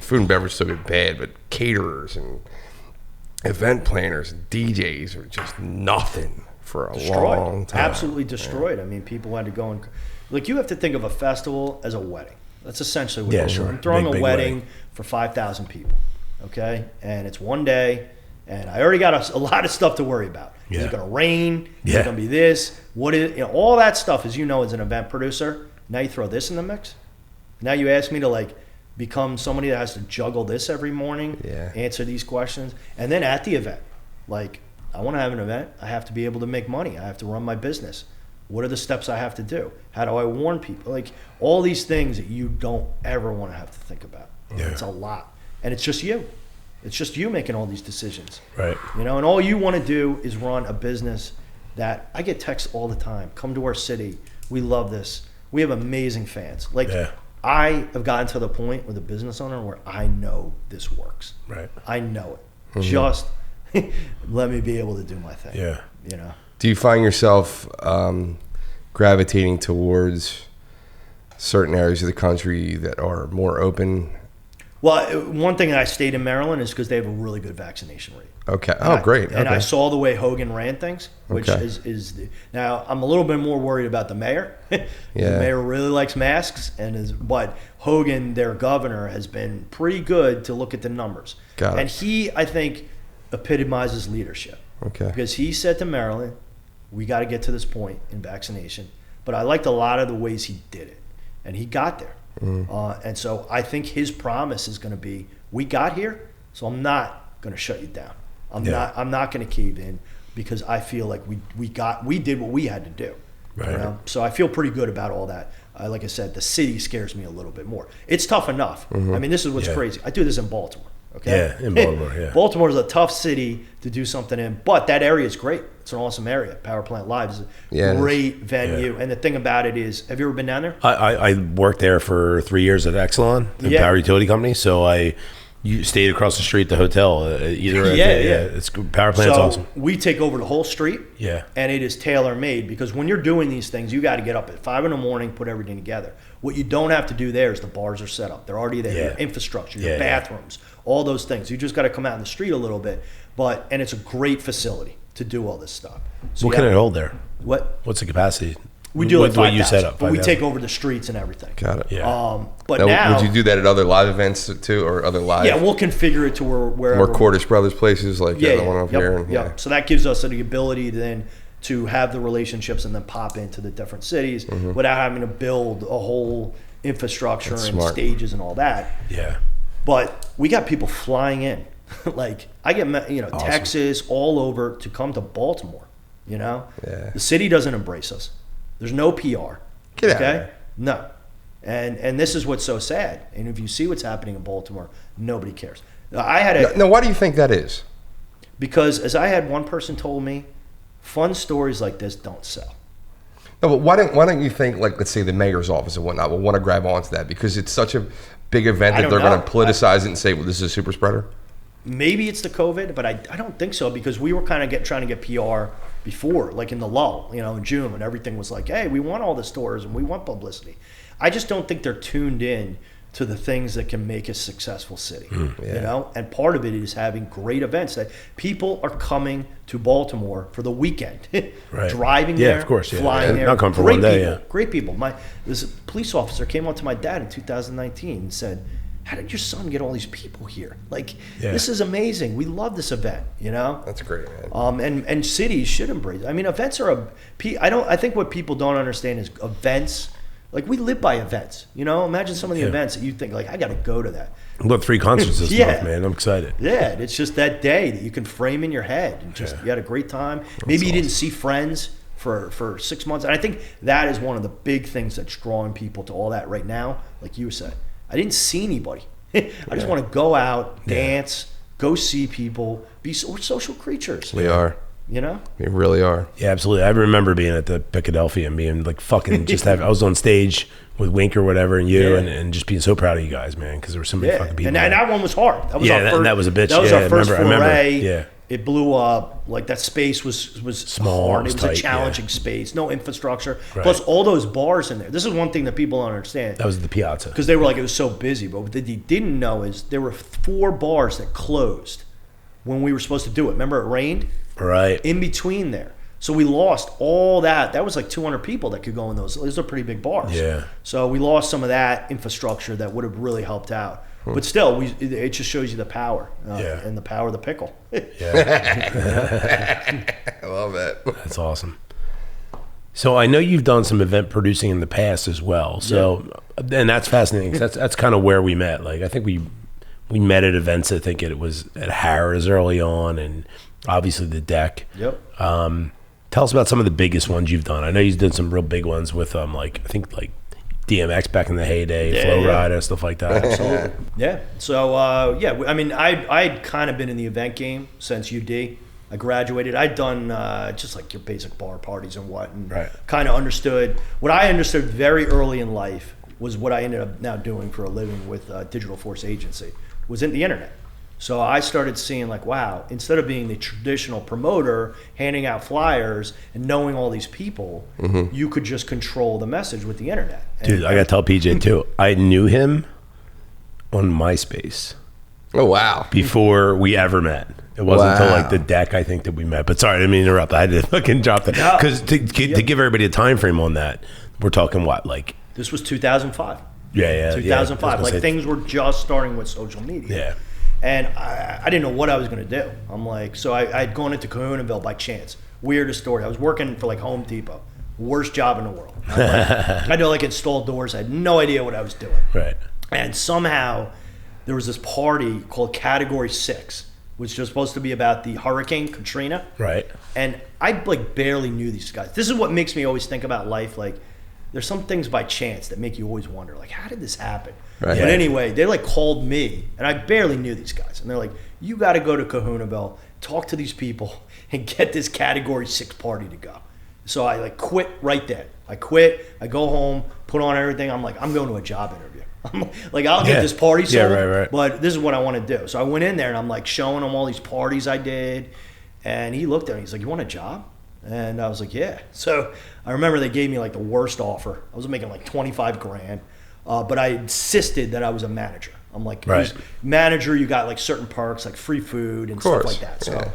food and beverage still get bad, but caterers and event planners and DJs are just nothing for a long time. Absolutely destroyed. I mean, people had to go and, like, you have to think of a festival as a wedding. That's essentially what it is. I'm throwing a wedding for 5,000 people, okay? And it's one day, and I already got a lot of stuff to worry about. Is it going to rain? Is it going to be this? What is, all that stuff, as you know, as an event producer. Now you throw this in the mix. Now you ask me to, like, become somebody that has to juggle this every morning, answer these questions. And then at the event, like, I want to have an event. I have to be able to make money. I have to run my business. What are the steps I have to do? How do I warn people? Like, all these things that you don't ever want to have to think about. It's a lot. And it's just you. It's just you making all these decisions. Right. And all you want to do is run a business that, I get texts all the time. Come to our city. We love this. We have amazing fans. Like, I have gotten to the point with a business owner where I know this works. Right. I know it. Just let me be able to do my thing. Yeah. Do you find yourself gravitating towards certain areas of the country that are more open? Well, one thing that I stayed in Maryland is because they have a really good vaccination rate. Okay. Great. And I saw the way Hogan ran things, which is now I'm a little bit more worried about the mayor. The mayor really likes masks, but Hogan, their governor, has been pretty good to look at the numbers. And he, I think, epitomizes leadership. Okay. Because he said to Maryland, we got to get to this point in vaccination. But I liked a lot of the ways he did it. And he got there. And so I think his promise is going to be, we got here, so I'm not going to shut you down. I'm not going to cave in, because I feel like we did what we had to do. Right. So I feel pretty good about all that. Like I said, the city scares me a little bit more. It's tough enough. I mean, this is what's crazy. I do this in Baltimore. Okay. Yeah, in Baltimore. Baltimore is a tough city to do something in, but that area is great. It's an awesome area. Power Plant Live is a great venue. And the thing about it is, have you ever been down there? I worked there for 3 years at Exelon, the power utility company. So you stayed across the street at the hotel. It's Power Plant's awesome. We take over the whole street. Yeah. And it is tailor made, because when you're doing these things, you got to get up at 5 a.m, put everything together. What you don't have to do there is the bars are set up. They're already there. Your infrastructure, your bathrooms, all those things. You just got to come out in the street a little bit. And it's a great facility to do all this stuff. So what can it hold there? What's the capacity? We do like 5,000, you set up, but we take over the streets and everything. Got it. Yeah. But now, would you do that at other live events too, or other live? Yeah, we'll configure it to wherever. More Cordish Brothers places, like the one up here. Yeah. So that gives us the ability then to have the relationships and then pop into the different cities without having to build a whole infrastructure and stages and all that. Yeah. But we got people flying in. Like, I get awesome. Texas, all over, to come to Baltimore. The city doesn't embrace us. There's no PR. Get out of there. No. And this is what's so sad. And if you see what's happening in Baltimore, nobody cares. Now, why do you think that is? Because, as I had one person told me, fun stories like this don't sell. No, but why don't you think, like, let's say the mayor's office and whatnot will want to grab onto that, because it's such a big event that they're going to politicize it and say, well, this is a super spreader? Maybe it's the COVID, but I don't think so, because we were kind of trying to get PR before, like in the lull, in June, when everything was like, hey, we want all the stores and we want publicity. I just don't think they're tuned in to the things that can make a successful city, and part of it is having great events that people are coming to Baltimore for the weekend, driving there, of course, flying there. Not come for one day, Great people. This police officer came up to my dad in 2019 and said, how did your son get all these people here? Like, this is amazing. We love this event, That's great, man. And cities should embrace it. I mean, events are I think what people don't understand is events. Like, we live by events, Imagine some of the events that you think, like, I got to go to that. Look, 3 concerts this month, man. I'm excited. Yeah, it's just that day that you can frame in your head and just you had a great time. Maybe you didn't see friends for 6 months. And I think that is one of the big things that's drawing people to all that right now. Like you said, I didn't see anybody. I just want to go out, dance, go see people. We're social creatures. We are. We really are. Yeah, absolutely. I remember being at the Adelphia and being like fucking I was on stage with Wink or whatever and you and just being so proud of you guys, man, because there were so many fucking people. And that one was hard. That was our first, and that was a bitch. That was our first foray. It blew up. Like that space was small, hard. It was tight, a challenging space. No infrastructure. Right. Plus all those bars in there. This is one thing that people don't understand. That was the Piazza. Because they were like, it was so busy. But what they didn't know is there were 4 bars that closed when we were supposed to do it. Remember it rained? Right. In between there. So we lost all that. That was like 200 people that could go in those. Those are pretty big bars. Yeah. So we lost some of that infrastructure that would have really helped out. But still, it just shows you the power and the power of the pickle. I love that. That's awesome. So I know you've done some event producing in the past as well. So, and that's fascinating. That's kind of where we met. Like I think we met at events. I think it was at Harrah's early on, and obviously the Deck. Yep. Tell us about some of the biggest ones you've done. I know you've done some real big ones with like I think like DMX back in the heyday, Flo Rider, stuff like that. Absolutely. Yeah. So, I mean, I'd kind of been in the event game since UD. I graduated. I'd done just like your basic bar parties and what, and kind of understood. What I understood very early in life was what I ended up now doing for a living with Digital Force Agency, was in the internet. So I started seeing like, wow, instead of being the traditional promoter, handing out flyers and knowing all these people, you could just control the message with the internet. Dude, I got to tell PJ too, I knew him on MySpace. Oh, wow. Before we ever met. It wasn't until like the Deck, I think, that we met. But sorry, I didn't mean to interrupt. I had to fucking drop that. Because to give everybody a time frame on that, we're talking what, like... This was 2005. Yeah. 2005. Like things were just starting with social media. Yeah. And I didn't know what I was going to do. I'm like, so I'd gone into Kahunaville by chance. Weirdest story. I was working for like Home Depot. Worst job in the world. I had to like install doors. I had no idea what I was doing. Right. And somehow there was this party called Category 6, which was supposed to be about the Hurricane Katrina. Right. And I like barely knew these guys. This is what makes me always think about life. Like there's some things by chance that make you always wonder, like, how did this happen? Right. But anyway, they like called me, and I barely knew these guys. And they're like, you got to go to Kahunaville, talk to these people, and get this Category 6 party to go. So I like quit right then. I quit. I go home, put on everything. I'm like, I'm going to a job interview. I'm like, I'll get this party sold, right. but this is what I want to do. So I went in there, and I'm like showing him all these parties I did. And he looked at me. He's like, you want a job? And I was like, yeah. So I remember they gave me like the worst offer. I was making like 25 grand. But I insisted that I was a manager. I'm like, manager, you got like certain perks, like free food and stuff like that. So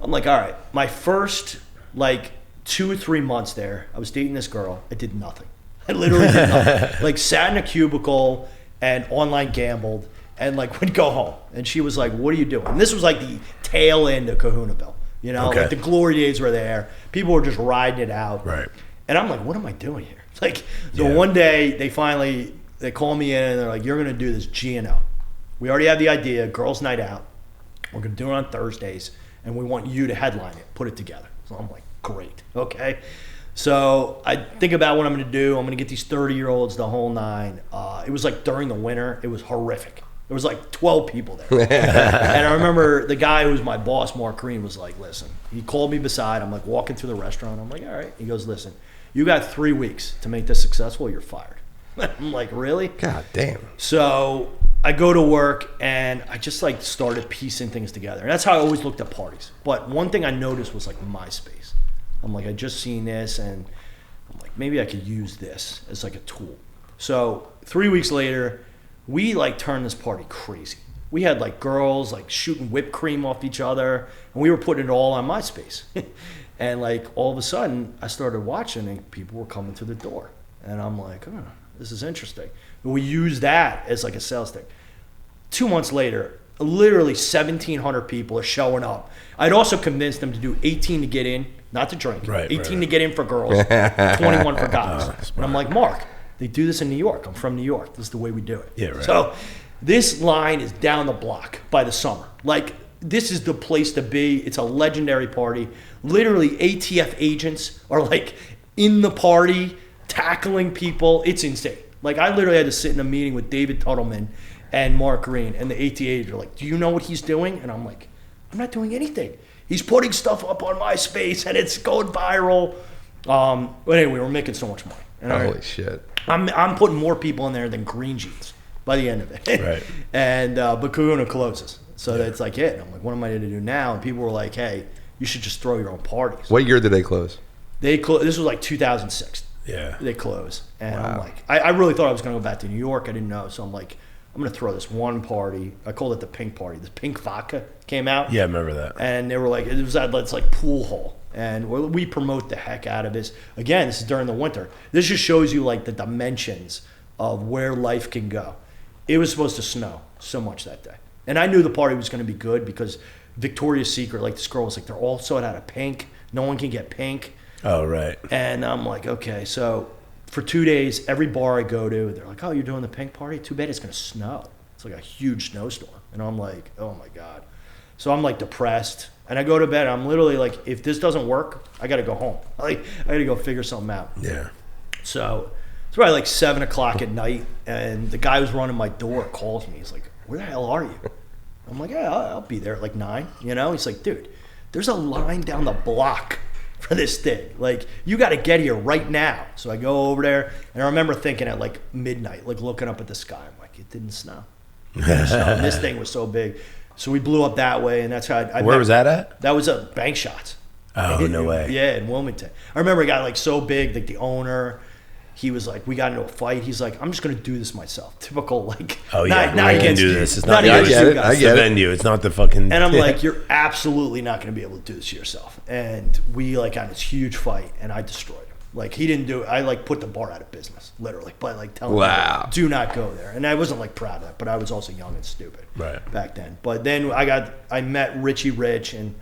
I'm like, all right. My first like 2 or 3 months there, I was dating this girl. I did nothing. I literally did nothing. Like sat in a cubicle and online gambled and like would go home. And she was like, what are you doing? And this was like the tail end of Kahunaville. You know, like the glory days were there. People were just riding it out. Right. And I'm like, what am I doing here? Like, so one day they call me in and they're like, you're going to do this G&O. We already have the idea, girls' night out. We're going to do it on Thursdays, and we want you to headline it, put it together. So I'm like, great, okay. So I think about what I'm going to do. I'm going to get these 30-year-olds, the whole nine. It was like during the winter. It was horrific. There was like 12 people there. And I remember the guy who was my boss, Mark Green, was like, listen. He called me beside. I'm like walking through the restaurant. I'm like, all right. He goes, listen, you got 3 weeks to make this successful. You're fired. I'm like, really? God damn. So I go to work and I just like started piecing things together. And that's how I always looked at parties. But one thing I noticed was like MySpace. I'm like, I just seen this and I'm like, maybe I could use this as like a tool. So 3 weeks later, we like turned this party crazy. We had like girls like shooting whipped cream off each other and we were putting it all on MySpace. And like all of a sudden I started watching and people were coming to the door. And I'm like, oh, this is interesting. And we used that as like a sales thing. 2 months later, literally 1,700 people are showing up. I'd also convinced them to do 18 to get in, not to drink. 18 to get in for girls, 21 for guys. And I'm like, Mark, they do this in New York. I'm from New York. This is the way we do it. Yeah, right. So this line is down the block by the summer. Like, this is the place to be. It's a legendary party. Literally, ATF agents are like in the party, tackling people. It's insane. Like, I literally had to sit in a meeting with David Tuttleman and Mark Green, and the ATA are like, do you know what he's doing? And I'm like, I'm not doing anything. He's putting stuff up on MySpace, and it's going viral. But anyway, we're making so much money. And holy shit. I'm putting more people in there than Green Jeans by the end of it. Right. And but Kahuna closes. So that's like it. And I'm like, what am I going to do now? And people were like, hey, you should just throw your own parties. What year did they close? This was like 2006. Yeah. They closed. And I'm like, I really thought I was going to go back to New York. I didn't know. So I'm like, I'm going to throw this one party. I called it the Pink Party. The Pink Vodka came out. Yeah, I remember that. And they were like, it was at this like pool hall. And we promote the heck out of this. Again, this is during the winter. This just shows you like the dimensions of where life can go. It was supposed to snow so much that day. And I knew the party was going to be good because Victoria's Secret, like this girl was like, they're all sold out of pink. No one can get pink. Oh, right. And I'm like, okay. So for 2 days, every bar I go to, they're like, oh, you're doing the pink party? Too bad it's going to snow. It's like a huge snowstorm. And I'm like, oh my God. So I'm like depressed. And I go to bed. I'm literally like, if this doesn't work, I got to go home. Like, I got to go figure something out. Yeah. So it's probably like 7 o'clock at night. And the guy who's running my door calls me. He's like, where the hell are you? I'm like, yeah, I'll be there at like 9. You know, he's like, dude, there's a line down the block for this thing. Like, you got to get here right now. So I go over there, and I remember thinking at like midnight, like looking up at the sky. I'm like, it didn't snow. And this thing was so big. So we blew up that way, and that's how I Where was that at? That was at Bank Shots. Oh, no way. Yeah, in Wilmington. I remember it got like so big, like the owner, he was like, we got into a fight. He's like, I'm just going to do this myself. Typical, like, oh, yeah. not against do you. this. It's not against you. You guys. It's the venue. It's not the fucking... And I'm like, you're absolutely not going to be able to do this to yourself. And we like got this huge fight, and I destroyed him. Like, he didn't do it. I like put the bar out of business, literally, by like telling him, do not go there. And I wasn't like proud of that, but I was also young and stupid back then. But then I met Richie Rich, and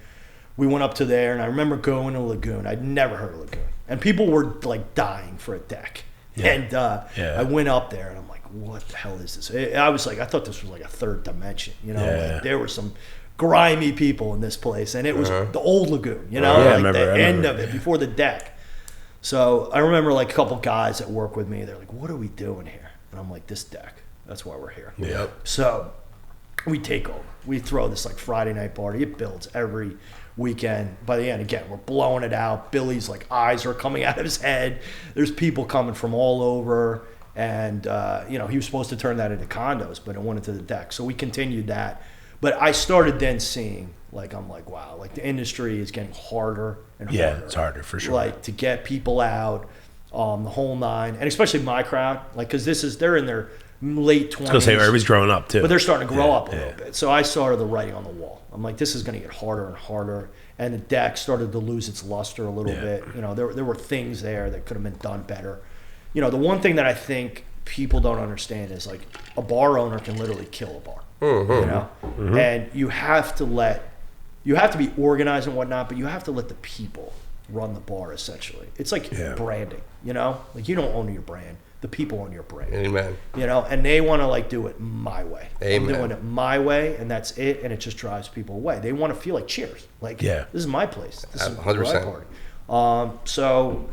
we went up to there, and I remember going to Lagoon. I'd never heard of Lagoon. And people were like dying for a deck. Yeah. And I went up there, and I'm like, what the hell is this? I was like, I thought this was like a third dimension. You know, like there were some grimy people in this place, and it was the old Lagoon, you know, like the end of it before the deck. So I remember like a couple guys that work with me. They're like, what are we doing here? And I'm like, this deck. That's why we're here. Yep. So we take over. We throw this like Friday night party. It builds every weekend. By the end, again, we're blowing it out. Billy's like eyes are coming out of his head. There's people coming from all over. And, you know, he was supposed to turn that into condos, but it went into the deck. So we continued that. But I started then seeing, like, I'm like, wow, like the industry is getting harder and harder. Yeah, it's harder for sure. Like to get people out, the whole nine, and especially my crowd, like, because they're in their late 20s. I was going to say, everybody's growing up too. But they're starting to grow up a little bit. So I started the writing on the wall. I'm like, this is going to get harder and harder. And the deck started to lose its luster a little bit. You know, there were things there that could have been done better. You know, the one thing that I think people don't understand is like a bar owner can literally kill a bar. Mm-hmm. You know, and you have to be organized and whatnot, but you have to let the people run the bar. Essentially, it's like branding. You know, like you don't own your brand; the people own your brand. Amen. You know, and they want to like do it my way. Amen. I'm doing it my way, and that's it. And it just drives people away. They want to feel like Cheers. Like, this is my place. This is 100%. my party. So.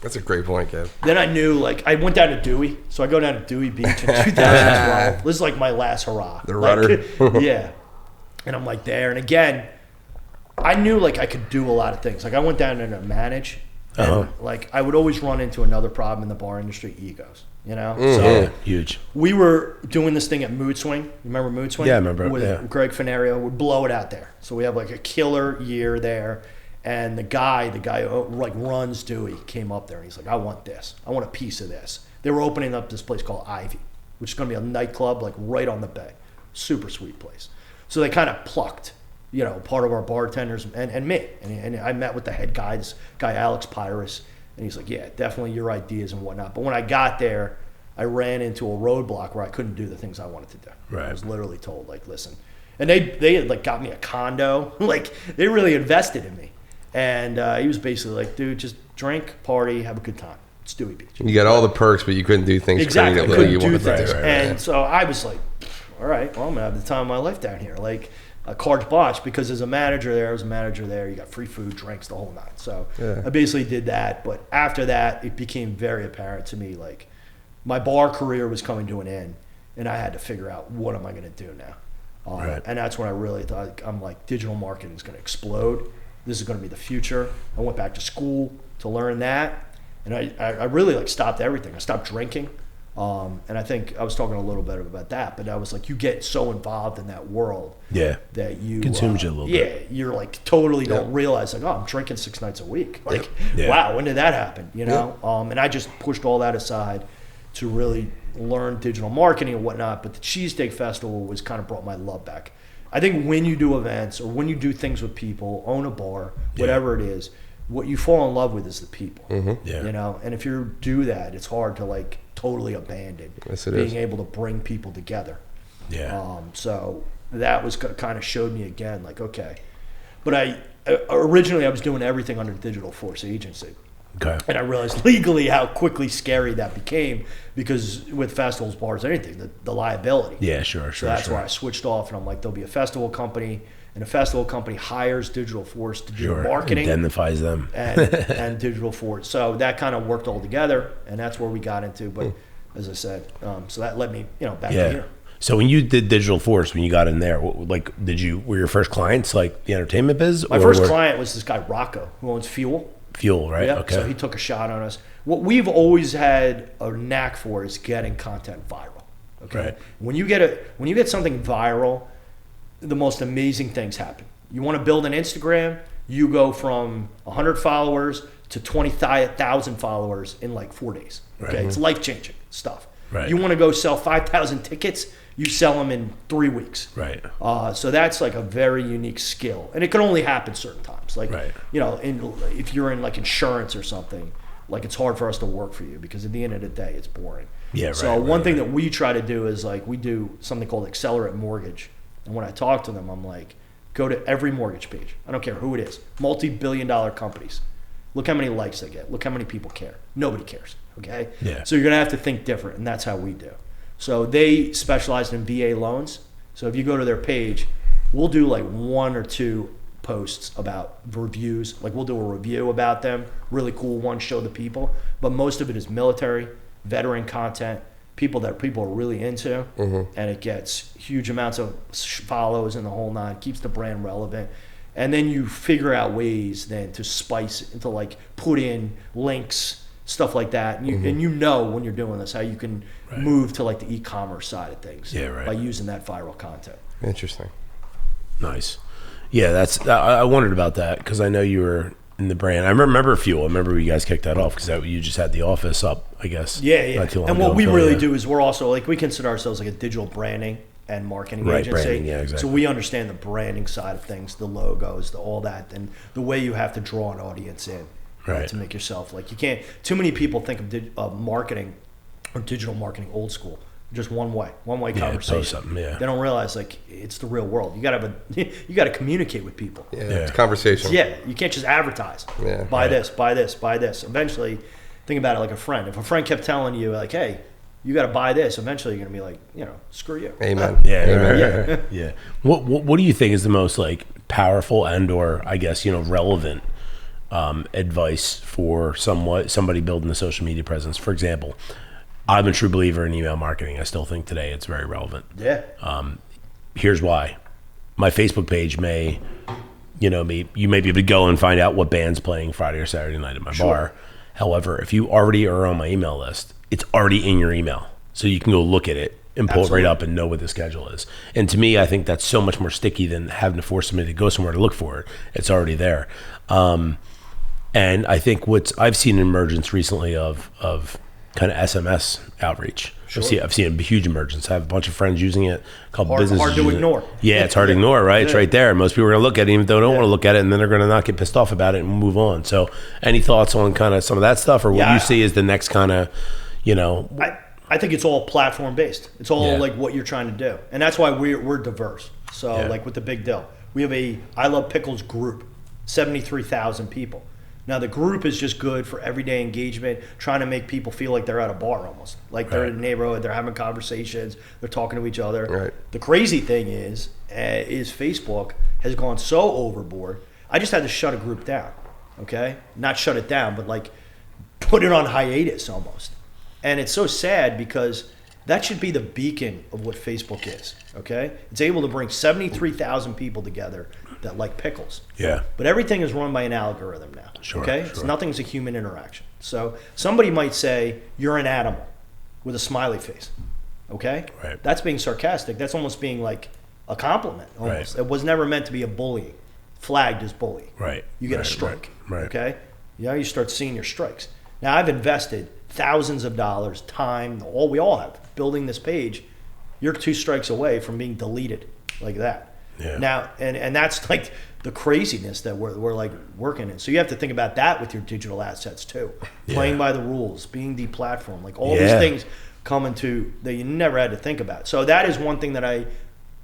That's a great point, Kev. Then I knew, like, I went down to Dewey. So I go down to Dewey Beach in 2012. This is like my last hurrah. The rudder. Yeah. And I'm like there. And again, I knew, like, I could do a lot of things. Like, I went down there to manage. And, like, I would always run into another problem in the bar industry, egos. You know? So huge. We were doing this thing at Mood Swing. You remember Mood Swing? Yeah, I remember. With Greg Fenario. We'd blow it out there. So we have, like, a killer year there. And the guy who like runs Dewey came up there and he's like, I want this. I want a piece of this. They were opening up this place called Ivy, which is going to be a nightclub like right on the bay. Super sweet place. So they kind of plucked, you know, part of our bartenders and me. And I met with the head guy, this guy Alex Pyrus, and he's like, yeah, definitely your ideas and whatnot. But when I got there, I ran into a roadblock where I couldn't do the things I wanted to do. Right. I was literally told, like, listen. And they had like got me a condo. Like they really invested in me. And he was basically like, dude, just drink, party, have a good time. It's Dewey Beach. You got all the perks, but you couldn't do things exactly. creatively you wanted to do. And so I was like, all right, well, I'm going to have the time of my life down here. Like, carte blanche, because as a manager there, you got free food, drinks, the whole nine. So I basically did that. But after that, it became very apparent to me, like, my bar career was coming to an end, and I had to figure out, what am I going to do now? And that's when I really thought, I'm like, digital marketing is going to explode. This is going to be the future. I went back to school to learn that, and I really like stopped everything. I stopped drinking. And I think I was talking a little bit about that, but I was like, you get so involved in that world that you consumes you a little bit. Yeah, you're like totally don't realize like, oh, I'm drinking 6 nights a week. Like, wow, when did that happen? You know? And I just pushed all that aside to really learn digital marketing and whatnot. But the Cheesesteak Festival was kind of brought my love back. I think when you do events or when you do things with people, own a bar, whatever it is, what you fall in love with is the people. You know, and if you do that, it's hard to like totally abandon being able to bring people together. So that was kind of showed me again, like, okay. But I originally I was doing everything under Digital Force Agency. Okay. And I realized legally how quickly scary that became, because with festivals, bars, anything, the liability. Yeah, sure. So that's why I switched off, and I'm like, there'll be a festival company, and a festival company hires Digital Force to do marketing. Indemnifies them. and Digital Force. So that kind of worked all together, and that's where we got into. But as I said, so that led me, back to here. So when you did Digital Force, when you got in there, were your first clients like the entertainment biz? My first client was this guy, Rocco, who owns Fuel, right? Yep. Okay. So he took a shot on us. What we've always had a knack for is getting content viral. Okay. Right. When you get something viral, the most amazing things happen. You want to build an Instagram, you go from 100 followers to 20,000 followers in like 4 days. Okay. Right. It's life-changing stuff. Right. You want to go sell 5,000 tickets, you sell them in 3 weeks. Right. So that's like a very unique skill, and it can only happen certain times. Like, if you're in like insurance or something, like it's hard for us to work for you because at the end of the day, it's boring. Yeah. So one thing that we try to do is like we do something called Accelerate Mortgage, and when I talk to them, I'm like, go to every mortgage page. I don't care who it is, multi-billion-dollar companies. Look how many likes they get. Look how many people care. Nobody cares. Okay. Yeah. So you're gonna have to think different, and that's how we do. So they specialize in VA loans. So if you go to their page, we'll do like 1 or 2 posts about reviews. Like we'll do a review about them, really cool one, show the people. But most of it is military, veteran content, people that people are really into, and it gets huge amounts of follows in the whole nine, keeps the brand relevant. And then you figure out ways then to spice it, to like put in links, stuff like that. And you know when you're doing this how you can move to like the e-commerce side of things by using that viral content. Interesting. Nice. Yeah, I wondered about that because I know you were in the brand. I remember Fuel. I remember you guys kicked that off because you just had the office up, I guess. Yeah. And what we really do is we're also like, we consider ourselves like a digital branding and marketing agency. Branding, yeah, exactly. So we understand the branding side of things, the logos, all that, and the way you have to draw an audience in. Right. To make yourself like, you can't, too many people think of marketing or digital marketing old school, just one way conversation. They don't realize like it's the real world. You gotta communicate with people. It's conversation. You can't just advertise. Buy this. Eventually, think about it like a friend. If a friend kept telling you like, hey, you got to buy this, eventually you're gonna be like, screw you. Amen. Yeah. What do you think is the most like powerful and or I guess relevant advice for somebody building a social media presence? For example, I'm a true believer in email marketing. I still think today it's very relevant. Here's why. My Facebook page may you may be able to go and find out what band's playing Friday or Saturday night at my bar. However, if you already are on my email list, it's already in your email, so you can go look at it and pull it right up and know what the schedule is. And to me, I think that's so much more sticky than having to force somebody to go somewhere to look for it. It's already there. And I think I've seen an emergence recently of kind of SMS outreach. I've seen a huge emergence. I have a bunch of friends using it, a couple businesses hard to ignore. Yeah, it's hard to ignore, right? It's right there. Most people are going to look at it even though they don't want to look at it, and then they're going to not get pissed off about it and move on. So any thoughts on kind of some of that stuff, or what you see as the next kind of, I think it's all platform based. It's all like what you're trying to do. And that's why we're diverse. So like with the Big Dill, we have a I Love Pickles group, 73,000 people. Now, the group is just good for everyday engagement, trying to make people feel like they're at a bar almost. Like they're in the neighborhood, they're having conversations, they're talking to each other. Right. The crazy thing is Facebook has gone so overboard. I just had to shut a group down, okay? Not shut it down, but like put it on hiatus almost. And it's so sad because that should be the beacon of what Facebook is, okay? It's able to bring 73,000 people together that like pickles. Yeah. But everything is run by an algorithm now. Sure. Okay? Sure. So nothing's a human interaction. So somebody might say, you're an animal. with a smiley face. Okay? Right. That's being sarcastic. That's almost being like a compliment. Almost. Right. It was never meant to be a bullying. Flagged as bullying. Right. You get a strike. Right. Okay? You start seeing your strikes. Now, I've invested thousands of dollars, time, we all have, building this page. You're 2 strikes away from being deleted like that. Yeah. Now, and that's like the craziness that we're like working in. So you have to think about that with your digital assets too. Playing by the rules, being deplatformed, like all these things come into that you never had to think about. So that is one thing that I'm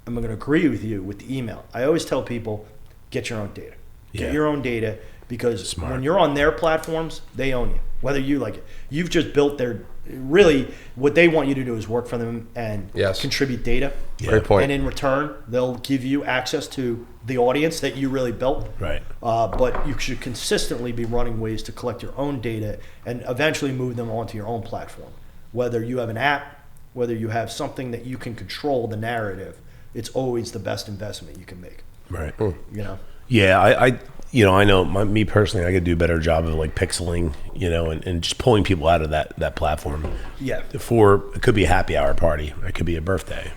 going to agree with you with the email. I always tell people, get your own data. Get your own data, because when you're on their platforms, they own you. Whether you like it. You've just built really what they want you to do is work for them and contribute data. Great point. And in return, they'll give you access to the audience that you really built. Right. But you should consistently be running ways to collect your own data and eventually move them onto your own platform. Whether you have an app, whether you have something that you can control the narrative, it's always the best investment you can make. Right. You know? Yeah, I know me personally, I could do a better job of like pixeling, and just pulling people out of that platform. Yeah. It could be a happy hour party. It could be a birthday.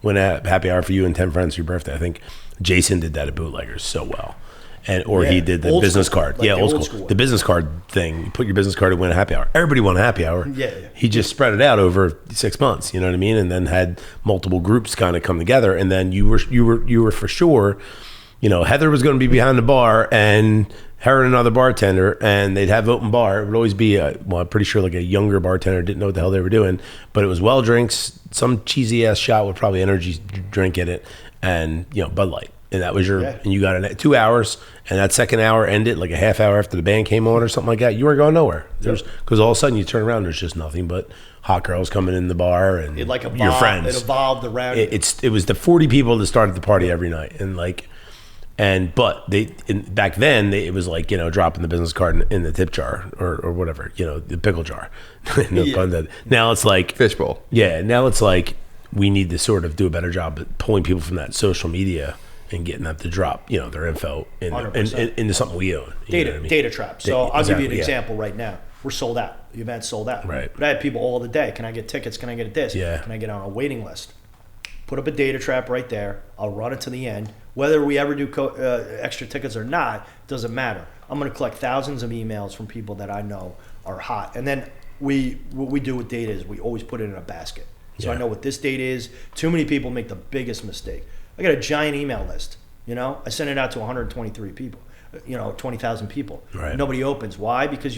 When a happy hour for you and 10 friends for your birthday. I think Jason did that at Bootleggers so well. He did the business card. Like old school. The business card thing. You put your business card to win a happy hour. Everybody won a happy hour. Yeah. He just spread it out over 6 months, you know what I mean? And then had multiple groups kind of come together, and then you were for sure, Heather was going to be behind the bar, and her and another bartender, and they'd have open bar. It would always be I'm pretty sure like a younger bartender didn't know what the hell they were doing, but it was well drinks, some cheesy ass shot with probably energy drink in it, and Bud Light. And that was and you got 2 hours, and that second hour ended like a half hour after the band came on or something like that. You weren't going nowhere. Because all of a sudden you turn around, there's just nothing but hot girls coming in the bar and your friends. It evolved around. It was the 40 people that started the party every night, and but back then it was like dropping the business card in the tip jar or whatever, the pickle jar. Now it's like fishbowl. Yeah, now it's like we need to sort of do a better job at pulling people from that social media and getting them to drop, their info into something we own. Data trap. So I'll give you an example right now. We're sold out. The event's sold out. Right. But I had people all the day. Can I get tickets? Can I get this? Yeah. Can I get on a waiting list? Put up a data trap right there. I'll run it to the end. Whether we ever do extra tickets or not, doesn't matter. I'm going to collect thousands of emails from people that I know are hot. And then what we do with data is we always put it in a basket. So I know what this date is. Too many people make the biggest mistake. I got a giant email list. I send it out to 123 people. 20,000 people. Right. Nobody opens. Why? Because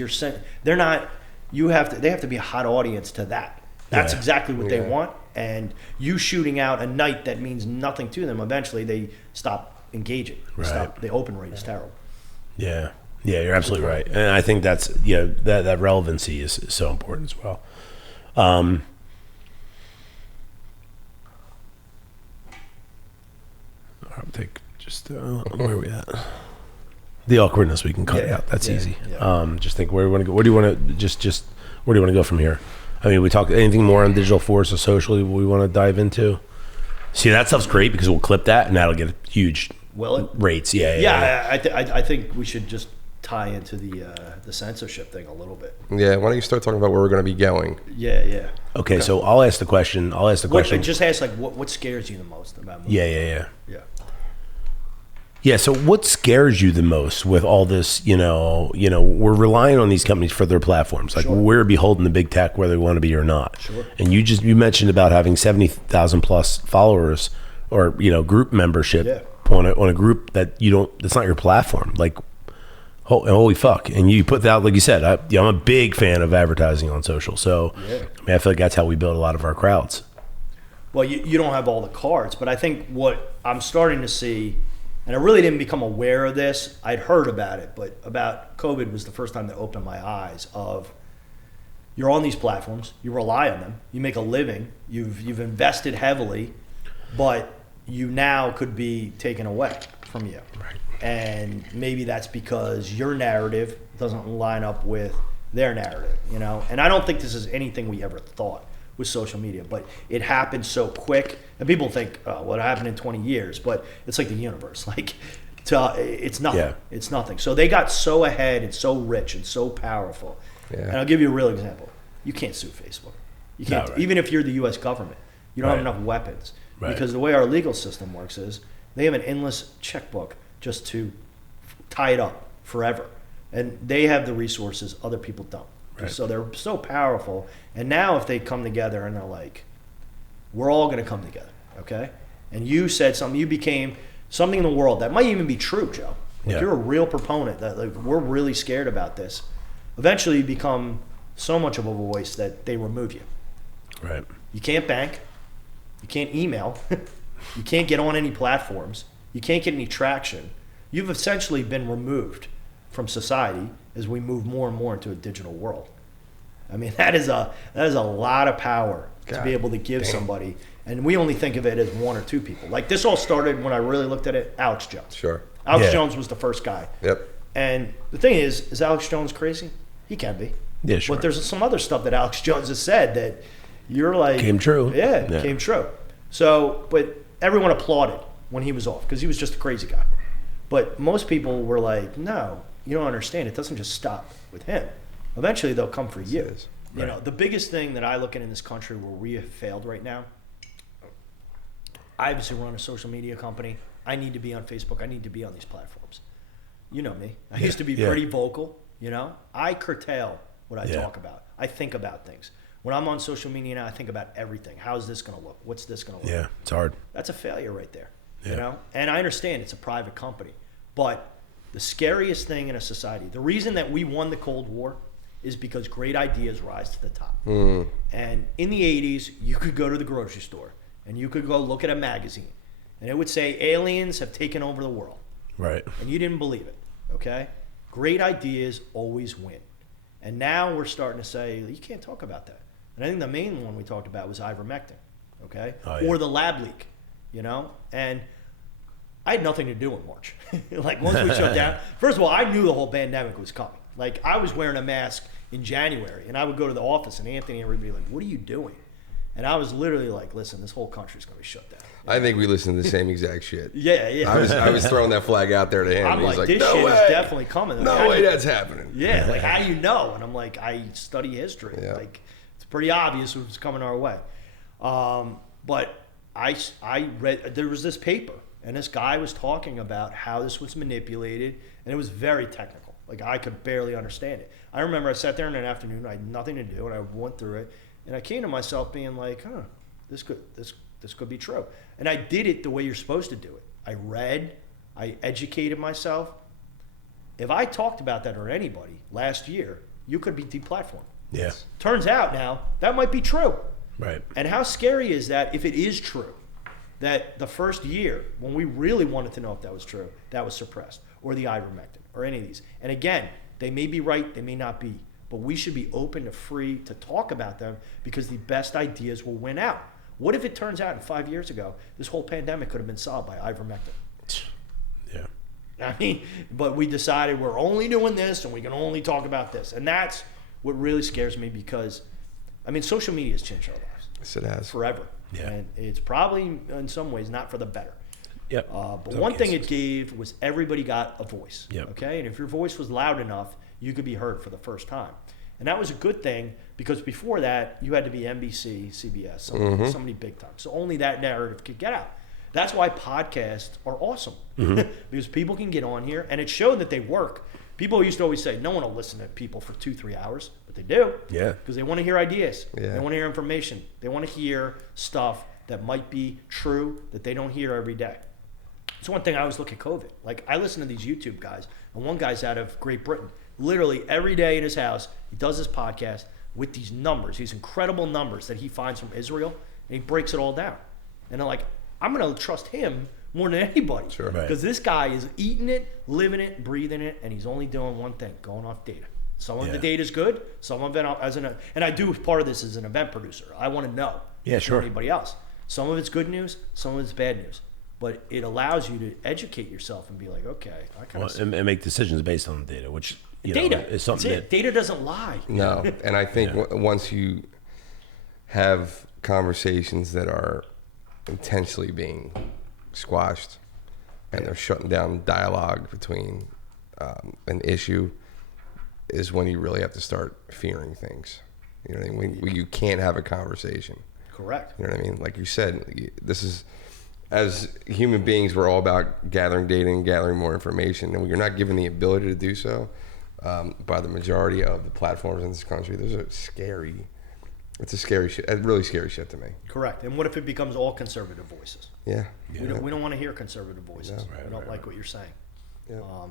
they're not. They have to be a hot audience to that. That's exactly what they want. And you shooting out a night that means nothing to them, eventually they stop engaging. The open rate is terrible. Yeah. Yeah, you're absolutely right. And I think that's that relevancy is so important as well. I'll take just where are we at? The awkwardness we can cut out. That's easy. Yeah. Just think where do you want to go? Where do you want to just where do you want to go from here? I mean, we talked anything more on digital force or socially we want to dive into. See, that stuff's great because we'll clip that and that'll get huge rates. I think we should just tie into the censorship thing a little bit. Yeah, why don't you start talking about where we're going to be going? Yeah. Okay, so I'll ask the question. Just ask what scares you the most about movies? Yeah. Yeah, so what scares you the most with all this, we're relying on these companies for their platforms. Like we're beholden to big tech whether we want to be or not. Sure. And you mentioned about having 70,000 plus followers or, group membership on a group that's not your platform. Like, holy fuck. And you put that out, like you said, I'm a big fan of advertising on social. So, I feel like that's how we build a lot of our crowds. Well, you don't have all the cards, but I think what I'm starting to see, and I really didn't become aware of this. I'd heard about it, but about COVID was the first time that opened my eyes of you're on these platforms, you rely on them, you make a living, you've invested heavily, but you now could be taken away from you. Right. And maybe that's because your narrative doesn't line up with their narrative, And I don't think this is anything we ever thought with social media, but it happened so quick. And people think, what happened in 20 years? But it's like the universe. It's nothing. Yeah. It's nothing. So they got so ahead and so rich and so powerful. Yeah. And I'll give you a real example. you can't sue Facebook. You can't, even if you're the U.S. government. You don't have enough weapons. Because the way our legal system works is they have an endless checkbook just to tie it up forever. And they have the resources other people don't. So they're so powerful. And now if they come together and they're like, we're all going to come together, okay? And you said something, you became something in the world that might even be true, Joe. Like you're a real proponent that like we're really scared about this. Eventually you become so much of a voice that they remove you. Right. You can't bank. You can't email. You can't get on any platforms. You can't get any traction. You've essentially been removed from society as we move more and more into a digital world. I mean, that is a lot of power to be able to give somebody. And we only think of it as one or two people. Like this all started when I really looked at it, Alex Jones. Sure. Alex Jones was the first guy. Yep. And the thing is Alex Jones crazy? He can be. Yeah, sure. But there's some other stuff that Alex Jones has said that you're like... Came true. Yeah, came true. So, but everyone applauded when he was off because he was just a crazy guy. But most people were like, no, you don't understand. It doesn't just stop with him. Eventually, they'll come for you. You know, the biggest thing that I look at in this country where we have failed right now, I obviously run a social media company. I need to be on Facebook. I need to be on these platforms. You know me. I used to be pretty vocal, you know. I curtail what I talk about. I think about things. When I'm on social media now, I think about everything. How's this going to look? What's this going to look? Yeah, it's hard. That's a failure right there, you know. And I understand it's a private company, but the scariest thing in a society, the reason that we won the Cold War is because great ideas rise to the top. And in the 80s, you could go to the grocery store and you could go look at a magazine and it would say aliens have taken over the world. Right. And you didn't believe it, okay? Great ideas always win. And now we're starting to say, you can't talk about that. And I think the main one we talked about was ivermectin, okay? Or the lab leak, you know? And I had nothing to do in March. Like, once we shut down, first of all, I knew the whole pandemic was coming. Like, I was wearing a mask in January, and I would go to the office, and Anthony and everybody like, what are you doing? And I was literally like, listen, this whole country's going to be shut down. I think we listened to the same exact shit. Yeah. I was throwing that flag out there to him. I'm and he's like, like, this shit is definitely coming. No way that's happening. Yeah, like, how do you know? And I'm like, I study history. Yeah. Like, it's pretty obvious it was coming our way. But I read, there was this paper, and this guy was talking about how this was manipulated, and it was very technical. Like, I could barely understand it. I remember I sat there in an afternoon, I had nothing to do, and I went through it, and I came to myself being like, this could be true. And I did it the way you're supposed to do it. I read, I educated myself. If I talked about that or anybody last year, you could be deplatformed. Yeah. Turns out now, that might be true. Right. And how scary is that if it is true, that the first year, when we really wanted to know if that was true, that was suppressed, or the ivermectin, or any of these. And again, they may be right, they may not be, but we should be open to free to talk about them because the best ideas will win out. What if it turns out in 5 years ago, this whole pandemic could have been solved by ivermectin? Yeah. I mean, but we decided we're only doing this and we can only talk about this. And that's what really scares me because, I mean, social media has changed our lives. Yes, it has. Forever. Yeah. And it's probably, in some ways, not for the better. Yep. But one thing it gave was everybody got a voice. Yep. Okay? And if your voice was loud enough, you could be heard for the first time. And that was a good thing because before that, you had to be NBC, CBS, somebody big time. So only that narrative could get out. That's why podcasts are awesome because people can get on here and it showed that they work. People used to always say, no one will listen to people for 2-3 hours, but they do. Yeah. Because they want to hear ideas. Yeah. They want to hear information. They want to hear stuff that might be true that they don't hear every day. It's one thing I always look at COVID. Like, I listen to these YouTube guys, and one guy's out of Great Britain. Literally every day in his house, he does his podcast with these numbers, these incredible numbers that he finds from Israel, and he breaks it all down. And they're like, I'm going to trust him more than anybody. Sure. Because this guy is eating it, living it, breathing it, and he's only doing one thing, going off data. Some of the data is good, some of it and I do part of this as an event producer. I want to know before anybody else. Some of it's good news, some of it's bad news. But it allows you to educate yourself and be like, okay, I kind of and make decisions based on the data, which is something that data doesn't lie. No, and I think once you have conversations that are intentionally being squashed and they're shutting down dialogue between an issue is when you really have to start fearing things. You know what I mean? When you can't have a conversation. Correct. You know what I mean? Like you said, this is, as human beings, we're all about gathering data and gathering more information. And when you're not given the ability to do so by the majority of the platforms in this country, it's a scary shit, really scary shit to me. Correct. And what if it becomes all conservative voices? Yeah. We don't want to hear conservative voices. No, we don't like what you're saying. Yeah.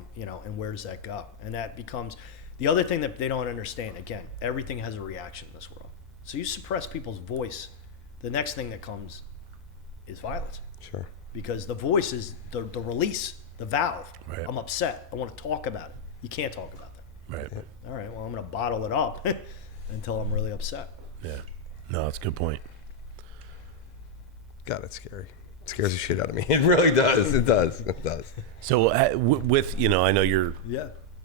And where does that go? And that becomes the other thing that they don't understand. Again, everything has a reaction in this world. So you suppress people's voice, the next thing that comes is violence. Sure. Because the voice is the release, the valve. Right. I'm upset. I want to talk about it. You can't talk about that. Right. All right. Well, I'm going to bottle it up until I'm really upset. Yeah. No, that's a good point. God, it's scary. It scares the shit out of me. It really does. It does. It does. So with, I know you're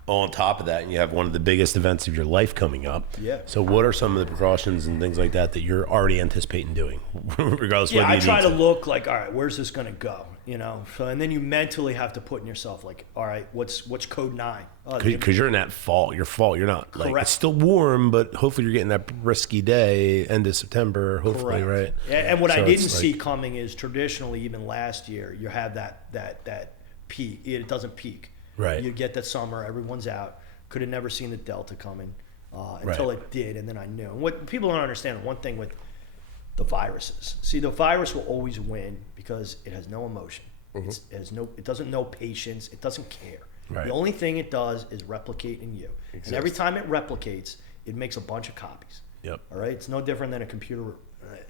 on top of that, and you have one of the biggest events of your life coming up. Yeah. So what are some of the precautions and things like that you're already anticipating doing, regardless of whether you I try to look like, all right, where's this going to go? So, and then you mentally have to put in yourself like, all right, what's code 9? Because you're in that fall. You're not Correct. like, it's still warm, but hopefully you're getting that risky day end of September. Hopefully, correct. Right? And what I didn't see coming is traditionally, even last year, you have that peak. It doesn't peak. Right. You get that summer, everyone's out. Could have never seen the Delta coming until it did, and then I knew. And what people don't understand, one thing with the viruses. See, the virus will always win because it has no emotion. Mm-hmm. It doesn't know patience. It doesn't care. Right. The only thing it does is replicate in you. And every time it replicates, it makes a bunch of copies. Yep. All right? It's no different than a computer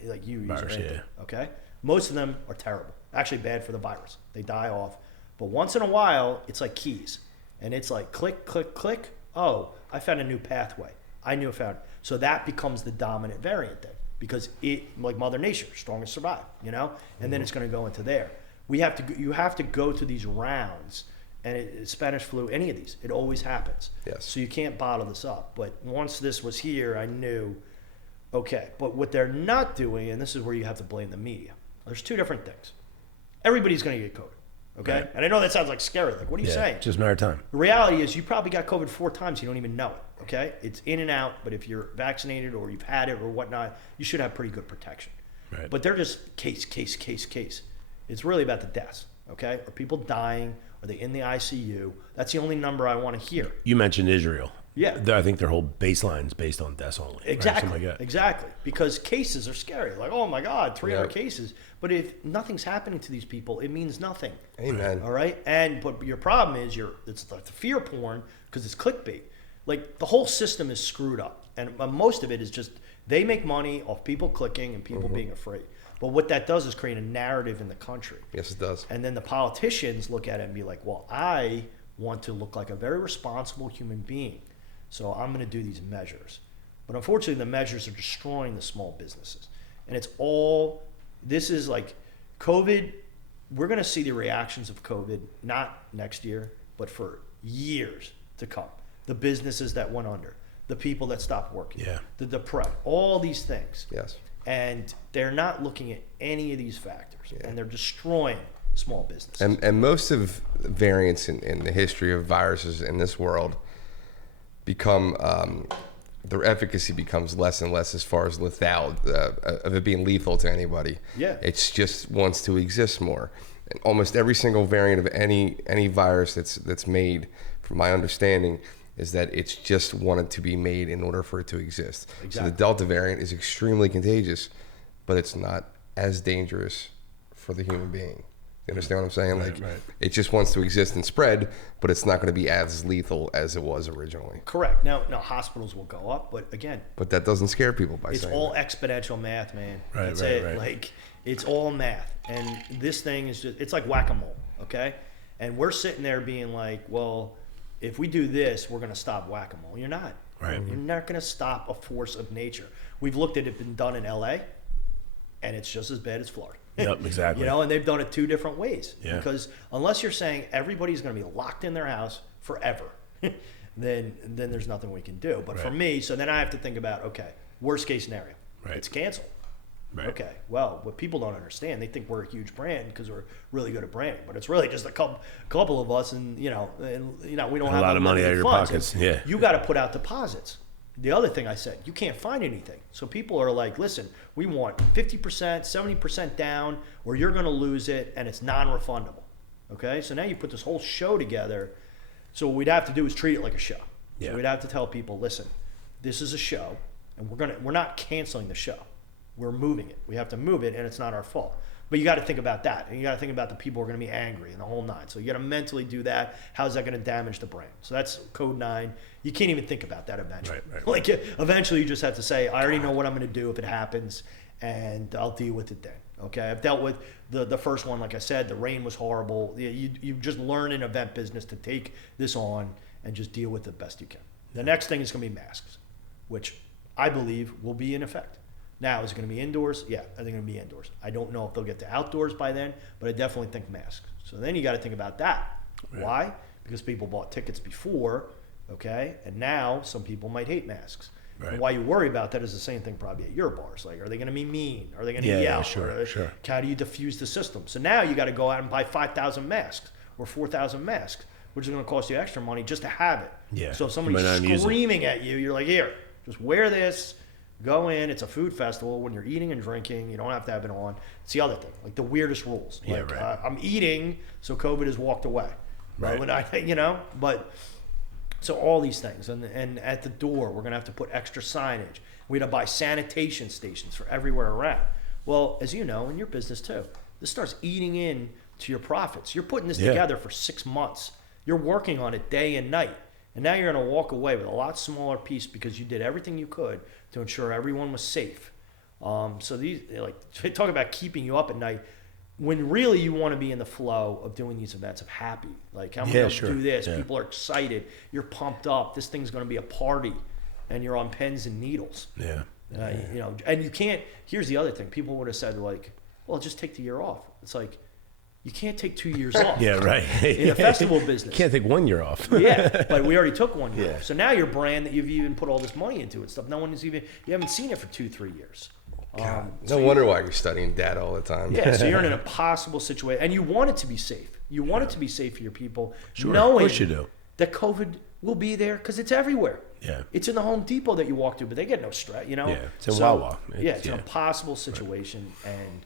like you use or anything. Yeah. Okay? Most of them are terrible. Actually bad for the virus. They die off. But once in a while, it's like keys. And it's like click, click, click. Oh, I found a new pathway. I knew I found it. So that becomes the dominant variant then. Because it, like Mother Nature, strongest survive, And then it's going to go into there. You have to go through these rounds. And Spanish flu, any of these, it always happens. Yes. So you can't bottle this up. But once this was here, I knew, okay. But what they're not doing, and this is where you have to blame the media. There's two different things. Everybody's going to get COVID. Okay? Right. And I know that sounds like scary. Like, what are you saying? Just a matter of time. The reality is you probably got COVID 4 times. You don't even know it. Okay? It's in and out. But if you're vaccinated or you've had it or whatnot, you should have pretty good protection. Right. But they're just case. It's really about the deaths. Okay? Are people dying? Are they in the ICU? That's the only number I want to hear. You mentioned Israel. Yeah. I think their whole baseline is based on deaths only. Exactly. Right? Like exactly. Because cases are scary. Like, oh my God, 300 cases. But if nothing's happening to these people, it means nothing. Amen. All right? But your problem is it's the fear porn because it's clickbait. Like, the whole system is screwed up. And most of it is just they make money off people clicking and people being afraid. But what that does is create a narrative in the country. Yes, it does. And then the politicians look at it and be like, well, I want to look like a very responsible human being. So I'm going to do these measures. But unfortunately, the measures are destroying the small businesses. And this is like COVID. We're going to see the reactions of COVID, not next year, but for years to come. The businesses that went under, the people that stopped working, the depressed, all these things. Yes. And they're not looking at any of these factors. Yeah. And they're destroying small businesses. And most of variants in the history of viruses in this world become their efficacy becomes less and less as far as of it being lethal to anybody. Yeah, it's just wants to exist more. And almost every single variant of any virus that's made, from my understanding, is that it's just wanted to be made in order for it to exist. Exactly. So the Delta variant is extremely contagious, but it's not as dangerous for the human being. You understand what I'm saying? Right. It just wants to exist and spread, but it's not going to be as lethal as it was originally. Correct. Now hospitals will go up, but again. But that doesn't scare people by saying it's all exponential math, man. Right, That's right, it. Right. Like, it's all math. And this thing is it's like whack-a-mole, okay? And we're sitting there being like, well, if we do this, we're going to stop whack-a-mole. You're not. Right. You're not going to stop a force of nature. We've looked at it been done in LA, and it's just as bad as Florida. Yep, exactly. And they've done it 2 different ways. Yeah. Because unless you're saying everybody's going to be locked in their house forever, then there's nothing we can do. But for me, so then I have to think about, okay, worst case scenario. Right. It's canceled. Right. Okay, well, what people don't understand, they think we're a huge brand because we're really good at branding, but it's really just a couple of us, and we don't have a lot of money out of your funds. pockets. Yeah, you got to put out deposits. The other thing I said, you can't find anything. So people are like, listen, we want 50%, 70% down, or you're going to lose it, and it's non-refundable. Okay? So now you put this whole show together. So what we'd have to do is treat it like a show. Yeah. So we'd have to tell people, listen, this is a show, and we're not canceling the show. We're moving it. We have to move it, and it's not our fault. But you got to think about that, and you got to think about the people who are going to be angry and the whole nine. So you got to mentally do that. How's that going to damage the brand? So that's code 9. You can't even think about that eventually. Right. Like eventually, you just have to say, I already know what I'm going to do if it happens, and I'll deal with it then. Okay, I've dealt with the first one. Like I said, the rain was horrible. You just learn in event business to take this on and just deal with it best you can. The next thing is going to be masks, which I believe will be in effect. Now, is it going to be indoors? Yeah, I think it's going to be indoors. I don't know if they'll get to outdoors by then, but I definitely think masks. So then you got to think about that. Right. Why? Because people bought tickets before, okay, and now some people might hate masks. Right. And why you worry about that is the same thing probably at your bars. Like, are they going to be mean? Are they going to yell? Yeah, sure. How do you diffuse the system? So now you got to go out and buy 5,000 masks or 4,000 masks, which is going to cost you extra money just to have it. Yeah. So if somebody's screaming at you, you're like, here, just wear this. Go in. It's a food festival. When you're eating and drinking, you don't have to have it on. It's the other thing, like the weirdest rules. Yeah, like, right. I'm eating, so COVID has walked away. Right. When but so all these things, and at the door, we're gonna have to put extra signage. We got to buy sanitation stations for everywhere around. Well, as you know, in your business too, this starts eating in to your profits. You're putting this together for 6 months. You're working on it day and night. And now you're going to walk away with a lot smaller piece because you did everything you could to ensure everyone was safe. So these, like, talk about keeping you up at night when really you want to be in the flow of doing these events of happy. Like, I'm going to do this. Yeah. People are excited. You're pumped up. This thing's going to be a party, and you're on pens and needles. Yeah. And you can't. Here's the other thing. People would have said, like, well, just take the year off. It's like, you can't take 2 years off. Yeah, right. In a festival business. You can't take 1 year off. Yeah, but we already took 1 year off. So now your brand that you've even put all this money into and stuff, you haven't seen it for 2-3 years. No wonder why you're studying data all the time. Yeah, so you're in an impossible situation. And you want it to be safe. You want it to be safe for your people. Sure, knowing of course you do. That COVID will be there because it's everywhere. Yeah. It's in the Home Depot that you walk to, but they get no stress, Yeah, it's in Wawa. It's an impossible situation. Right. And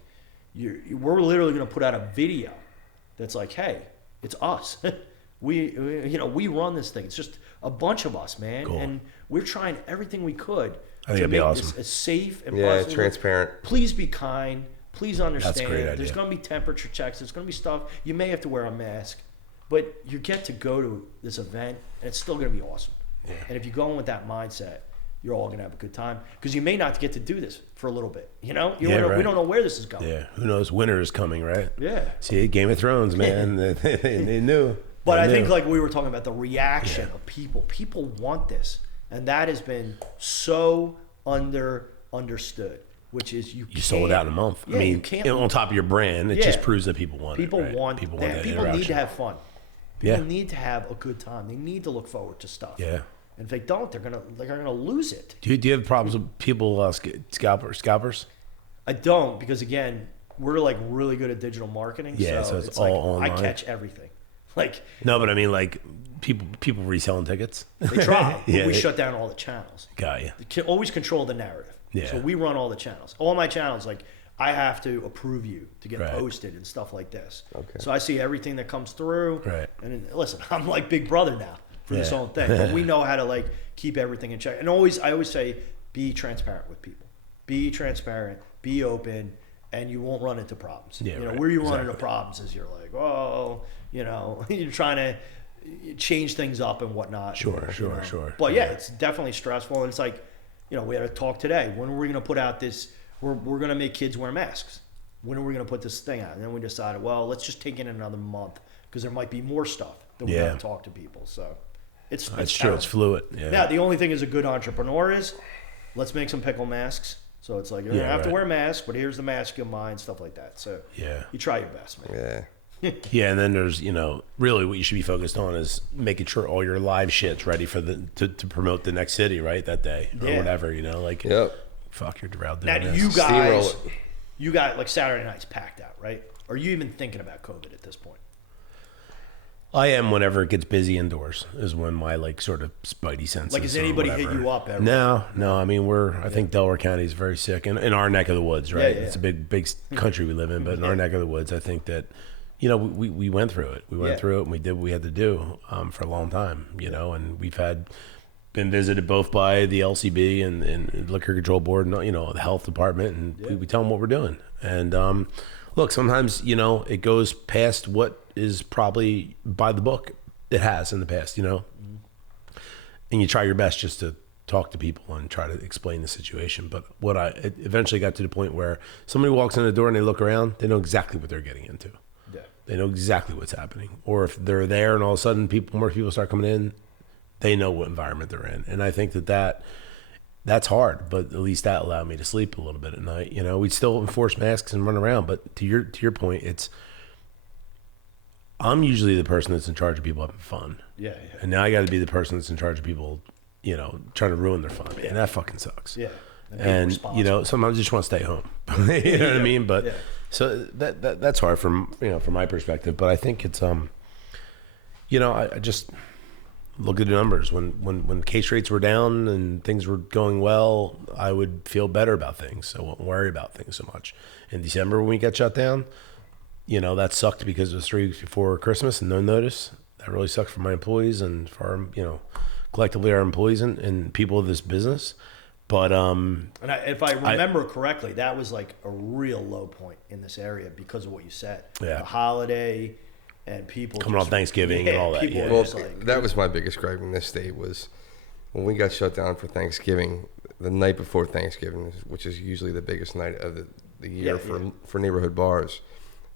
we're literally going to put out a video that's like, hey, it's us. we run this thing. It's just a bunch of us, man. Cool. And we're trying everything we could to make this as safe and possible. Transparent. Please be kind. Please understand. That's a great idea. There's going to be temperature checks. There's going to be stuff. You may have to wear a mask, but you get to go to this event, and it's still going to be awesome. Yeah. And if you go in with that mindset, you're all going to have a good time because you may not get to do this for a little bit. We don't know where this is going. Yeah, who knows? Winter is coming, right? Yeah. See, Game of Thrones, man. they knew. But I think, like we were talking about, the reaction of people. People want this, and that has been so understood. Which is you sold out in a month. Yeah, you can't. On top of your brand, it just proves that people want people it. Want people that. People need to have fun. People need to have a good time. They need to look forward to stuff. Yeah. And if they don't, they're gonna lose it. Do you have problems with people scalpers? I don't, because again, we're like really good at digital marketing. Yeah, so it's all online. I catch everything. Like no, but I mean, like people reselling tickets. They try. But we shut down all the channels. Got you. They always control the narrative. Yeah. So we run all the channels. All my channels, like I have to approve you to get posted and stuff like this. Okay. So I see everything that comes through. Right. And then, listen, I'm like Big Brother now for this whole thing. But we know how to like keep everything in check. And I always say, be transparent with people. Be transparent. Be open. And you won't run into problems. Yeah, where you run into problems is you're like, you're trying to change things up and whatnot. Sure. But yeah, it's definitely stressful. And it's like, we had a talk today. When are we going to put out this? We're going to make kids wear masks. When are we going to put this thing out? And then we decided, well, let's just take it another month because there might be more stuff that we have to talk to people. So it's true. It's fluid. Yeah. Now, the only thing as a good entrepreneur is let's make some pickle masks. So it's like, you're going to have to wear a mask, but here's the mask you'll mind, stuff like that. So you try your best, man. Yeah. Yeah, and then there's, really what you should be focused on is making sure all your live shit's ready for to promote the next city, right, that day or whatever, fuck, you're out there. Now, you got like Saturday nights packed out, right? Are you even thinking about COVID at this point? I am whenever it gets busy indoors is when my like sort of spidey senses. Like, has anybody hit you up ever? No. I mean, I think Delaware County is very sick in our neck of the woods, right? Yeah. It's a big country we live in, but in our neck of the woods, I think that, we went through it. We went through it and we did what we had to do for a long time, and we've been visited both by the LCB and Liquor Control Board and, the health department, and we tell them what we're doing. And look, sometimes, it goes past what is probably by the book. It has in the past, and you try your best just to talk to people and try to explain the situation. But it eventually got to the point where somebody walks in the door and they look around, they know exactly what they're getting into. Yeah. They know exactly what's happening. Or if they're there and all of a sudden more people start coming in, they know what environment they're in. And I think that's hard, but at least that allowed me to sleep a little bit at night. We'd still enforce masks and run around, but to your point, I'm usually the person that's in charge of people having fun. Yeah. And now I got to be the person that's in charge of people, trying to ruin their fun. And that fucking sucks. Yeah. And sometimes I just want to stay home. You know what I mean? But so that's hard from my perspective. But I think it's I just look at the numbers. When case rates were down and things were going well, I would feel better about things. So I won't worry about things so much. In December when we got shut down, that sucked because it was 3 weeks before Christmas and no notice. That really sucked for my employees and for our, collectively our employees and people of this business. But if I remember correctly, that was like a real low point in this area because of what you said. Yeah. The holiday and people coming off Thanksgiving and all that. Yeah. Well, that was my biggest gripe in this state was when we got shut down for Thanksgiving, the night before Thanksgiving, which is usually the biggest night of the year for neighborhood bars.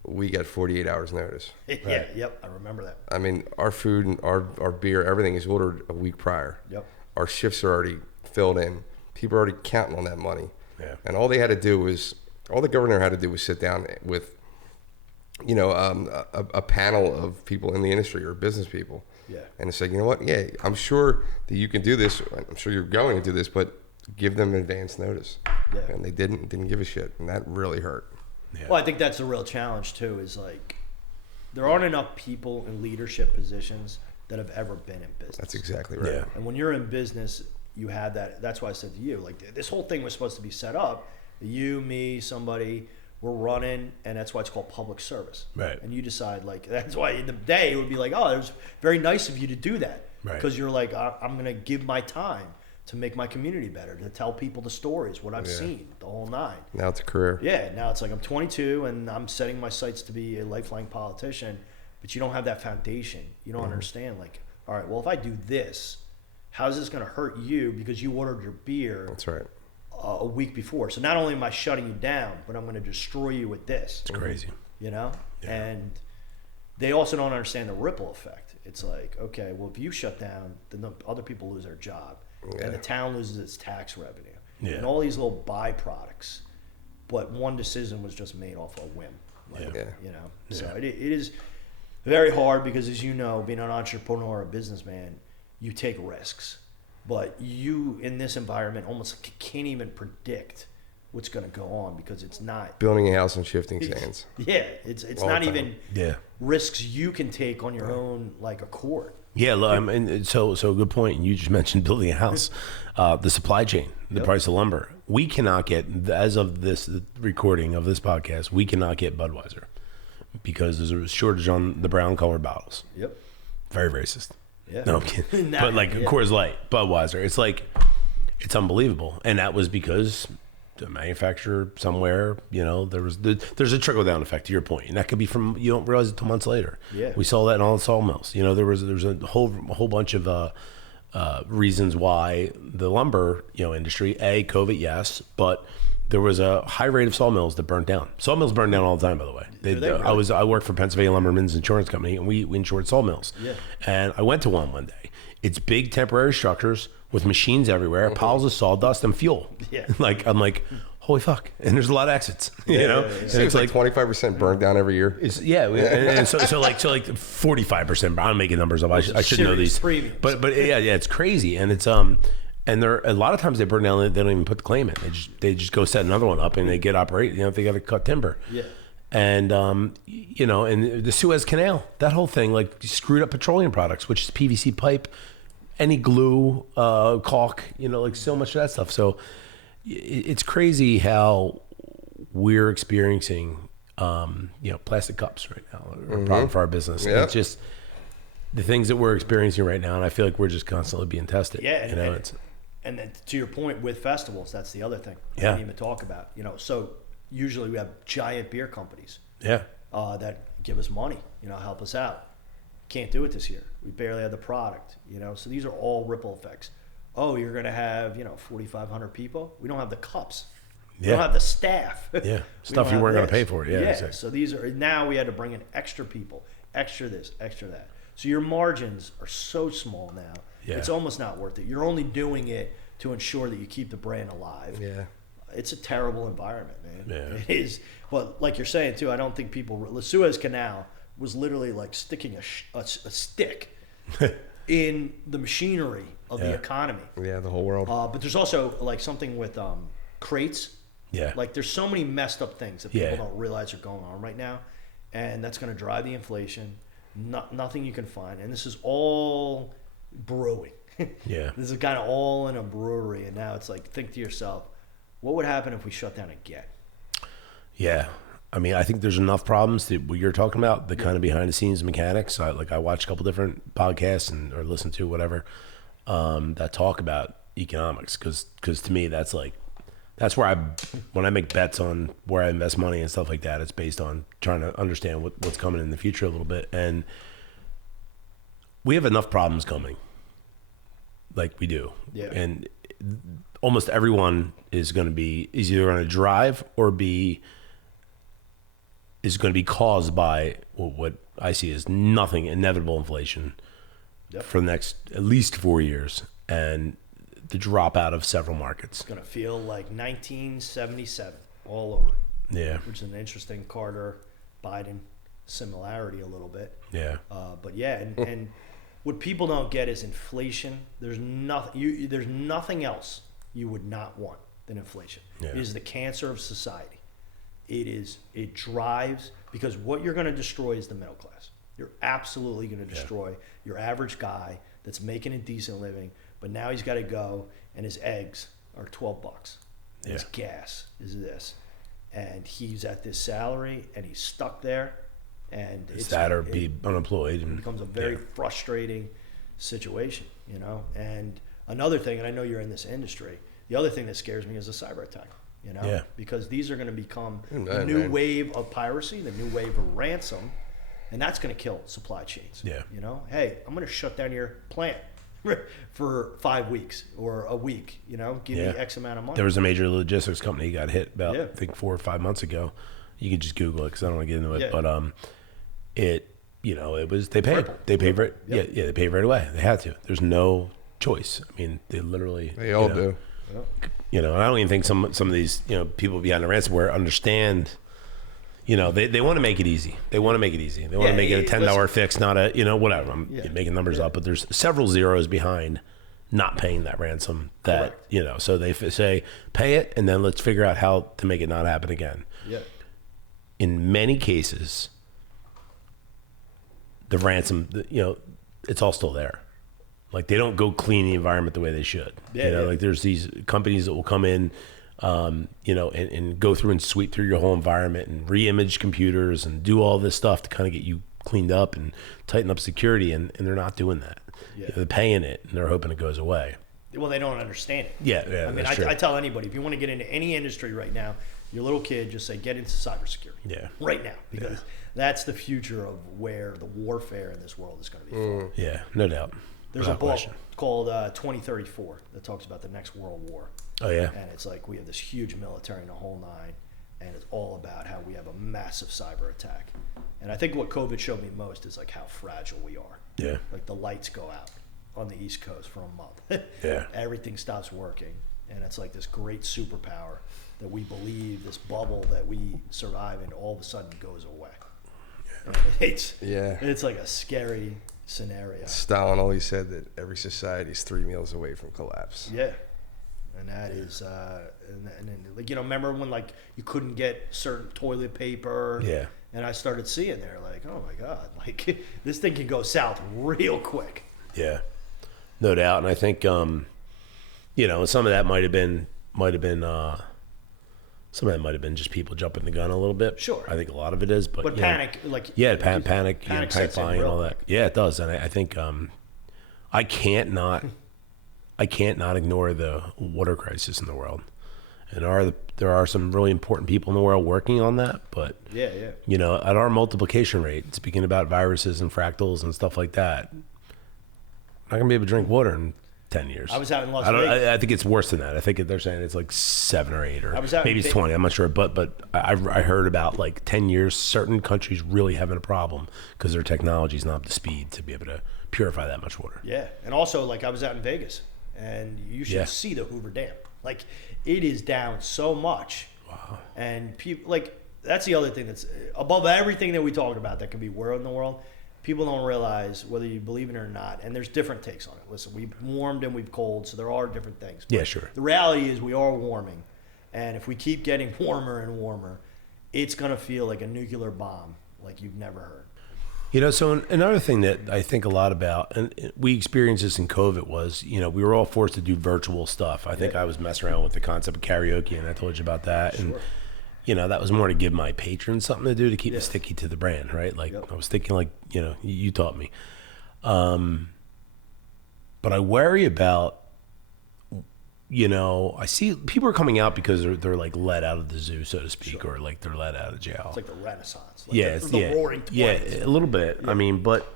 We got 48 hours notice. Right? Yep, I remember that. I mean, our food and our beer, everything is ordered a week prior. Yep. Our shifts are already filled in. People are already counting on that money. Yeah. And all the governor had to do was sit down with, a panel of people in the industry or business people. Yeah. And say, you know what? Yeah, I'm sure that you can do this. I'm sure you're going to do this, but give them advance notice. Yeah. And they didn't give a shit. And that really hurt. Yeah. Well, I think that's the real challenge too. Is like there aren't enough people in leadership positions that have ever been in business. That's exactly right. Yeah. And when you're in business, you have that. That's why I said to you, like this whole thing was supposed to be set up. You, me, somebody, we're running, and that's why it's called public service. Right. And you decide like that's why in the day it would be like, oh, it was very nice of you to do that, right? Because you're like, I'm going to give my time to make my community better, to tell people the stories, what I've seen, the whole nine. Now it's a career. Yeah, now it's like I'm 22 and I'm setting my sights to be a lifelong politician, but you don't have that foundation. You don't understand, like, all right, well, if I do this, how's this going to hurt you because you ordered your beer That's right. A week before? So not only am I shutting you down, but I'm going to destroy you with this. It's crazy. Yeah. And they also don't understand the ripple effect. It's like, okay, well, if you shut down, then the other people lose their job. Yeah. And the town loses its tax revenue. Yeah. And all these little byproducts. But one decision was just made off a whim. Like, So it is very hard because, as you know, being an entrepreneur or a businessman, you take risks. But you, in this environment, almost can't even predict what's going to go on because it's not. Building a house on shifting sands. Yeah, it's All not the time. even risks you can take on your own, like, accord. Yeah, and so good point. You just mentioned building a house, the supply chain, the price of lumber. We cannot get, as of this recording of this podcast, we cannot get Budweiser because there's a shortage on the brown colored bottles. Yep. Very racist. Yeah. No, I'm kidding. But like Coors Light, Budweiser, it's unbelievable, and that was because the manufacturer somewhere, there's a trickle down effect to your point, and that could be from you don't realize it till months later. Yeah, we saw that in all the sawmills. There was a whole bunch of reasons why the lumber industry, COVID, yes, but there was a high rate of sawmills that burnt down. Sawmills burn down all the time, by the way. I worked for Pennsylvania Lumbermen's Insurance Company, and we insured sawmills. Yeah. And I went to one day. It's big temporary structures with machines everywhere, piles of sawdust and fuel. Yeah. I'm like, holy fuck! And there's a lot of exits. And it's like 25% burned down every year. And so like 45%. I'm making numbers up. I should know these. Premiums. But it's crazy, and it's and they're a lot of times they burn down. They don't even put the claim in. They just go set another one up and they get operated. If they got to cut timber. Yeah. And you know, and the Suez Canal, that whole thing, like screwed up petroleum products, which is PVC pipe, any glue, caulk, you know, like so much of that stuff. So it's crazy how we're experiencing, you know, plastic cups right now are a problem for our business. Yep. It's just the things that we're experiencing right now, and I feel like we're just constantly being tested. Yeah, you know, and then to your point with festivals, that's the other thing I didn't even talk about. You know, so usually we have giant beer companies, that give us money, you know, help us out. Can't do it this year. We barely have the product, you know. So these are all ripple effects. Oh, you're going to have, you know, 4,500 people. We don't have the cups. We don't have the staff. Yeah, stuff you weren't going to pay for. Yeah. Exactly. So these are, now we had to bring in extra people, extra this, extra that. So your margins are so small now. Yeah. It's almost not worth it. You're only doing it to ensure that you keep the brand alive. Yeah. It's a terrible environment, man. Yeah. It is. But like you're saying too, I don't think people. The Suez Canal was literally like sticking a stick in the machinery of the economy. Yeah, the whole world. But there's also like something with crates. Yeah. Like there's so many messed up things that people don't realize are going on right now, and that's going to drive the inflation. Nothing you can find, and this is all brewing. Yeah. This is kind of all in a brewery, and now it's like, think to yourself, what would happen if we shut down again? Yeah. I mean, I think there's enough problems that what you're talking about, the kind of behind the scenes mechanics. I watch a couple different podcasts or listen to whatever that talk about economics, because to me that's where when I make bets on where I invest money and stuff like that, it's based on trying to understand what's coming in the future a little bit. And we have enough problems coming, like we do. Yeah. And almost everyone is either going to drive or is going to be caused by what I see as inevitable inflation for the next at least 4 years, and the drop out of several markets. It's going to feel like 1977 all over. Yeah. Which is an interesting Carter-Biden similarity a little bit. Yeah. But yeah, and what people don't get is inflation. There's nothing else you would not want than inflation. Yeah. It is the cancer of society. It drives, because what you're going to destroy is the middle class. You're absolutely going to destroy your average guy that's making a decent living, but now he's got to go and his eggs are $12. And his gas is this. And he's at this salary and he's stuck there, and it's that or be unemployed. It becomes a very frustrating situation, you know. And another thing, and I know you're in this industry, the other thing that scares me is a cyber attack. You know, because these are going to become the new wave of piracy, the new wave of ransom, and that's going to kill supply chains. Yeah. You know, hey, I'm going to shut down your plant for 5 weeks or a week. You know, give me X amount of money. There was a major logistics company that got hit about I think 4 or 5 months ago. You can just Google it because I don't want to get into it, but it was they paid for it. Yep. Yeah, they paid right away. They had to. There's no choice. I mean, they all do. You know, and I don't even think some of these, people behind the ransomware understand, they want to make it easy. They want to make it make it a $10 fix, not a, whatever. I'm making numbers up, but there's several zeros behind not paying that ransom that, so they say, pay it, and then let's figure out how to make it not happen again. Yeah. In many cases, the ransom, it's all still there. Like, they don't go clean the environment the way they should. Like, there's these companies that will come in, and go through and sweep through your whole environment and re-image computers and do all this stuff to kind of get you cleaned up and tighten up security, and they're not doing that. Yeah. They're paying it, and they're hoping it goes away. Well, they don't understand it. Yeah, I mean, I tell anybody, if you want to get into any industry right now, your little kid, just say, get into cybersecurity. Yeah. Right now, because that's the future of where the warfare in this world is going to be fought. Yeah, no doubt. There's a book called 2034 that talks about the next world war. Oh, yeah. And it's like we have this huge military in the whole nine, and it's all about how we have a massive cyber attack. And I think what COVID showed me most is like how fragile we are. Yeah. Like the lights go out on the East Coast for a month. Yeah. Everything stops working. And it's like this great superpower that we believe, this bubble that we survive in, all of a sudden goes away. And it's like a scary scenario. Stalin always said that every society is 3 meals away from collapse. Yeah. And that is, and like, remember when like you couldn't get certain toilet paper? Yeah. And I started seeing there, like, oh my God, like this thing can go south real quick. Yeah, no doubt. And I think, some of that might have been some of that might have been just people jumping the gun a little bit. Sure. I think a lot of it is, but panic, like panic buying and all that. Yeah, it does. And I think I can't not ignore the water crisis in the world. And there are some really important people in the world working on that, but yeah. At our multiplication rate, speaking about viruses and fractals and stuff like that, I'm not gonna be able to drink water in 10 years. I was out in Las Vegas. I think it's worse than that. I think they're saying it's like 7 or 8, or maybe it's 20. I'm not sure, but I heard about like 10 years. Certain countries really having a problem because their technology is not up to speed to be able to purify that much water. Yeah, and also like I was out in Vegas, and you should see the Hoover Dam. Like it is down so much. Wow. And people like that's the other thing that's above everything that we talked about that can be world in the world. People don't realize whether you believe it or not, and there's different takes on it. Listen, we've warmed and we've cold, so there are different things. But yeah, sure. The reality is we are warming, and if we keep getting warmer and warmer, it's going to feel like a nuclear bomb like you've never heard. So another thing that I think a lot about, and we experienced this in COVID, was, we were all forced to do virtual stuff. I think I was messing around with the concept of karaoke, and I told you about that. Sure. And, that was more to give my patrons something to do to keep me sticky to the brand, right? Like, I was thinking like, you taught me. But I worry about, I see people are coming out because they're like let out of the zoo, so to speak, or like they're let out of jail. It's like the Renaissance. Like the Roaring 20s. Yeah, a little bit. Yeah. I mean, but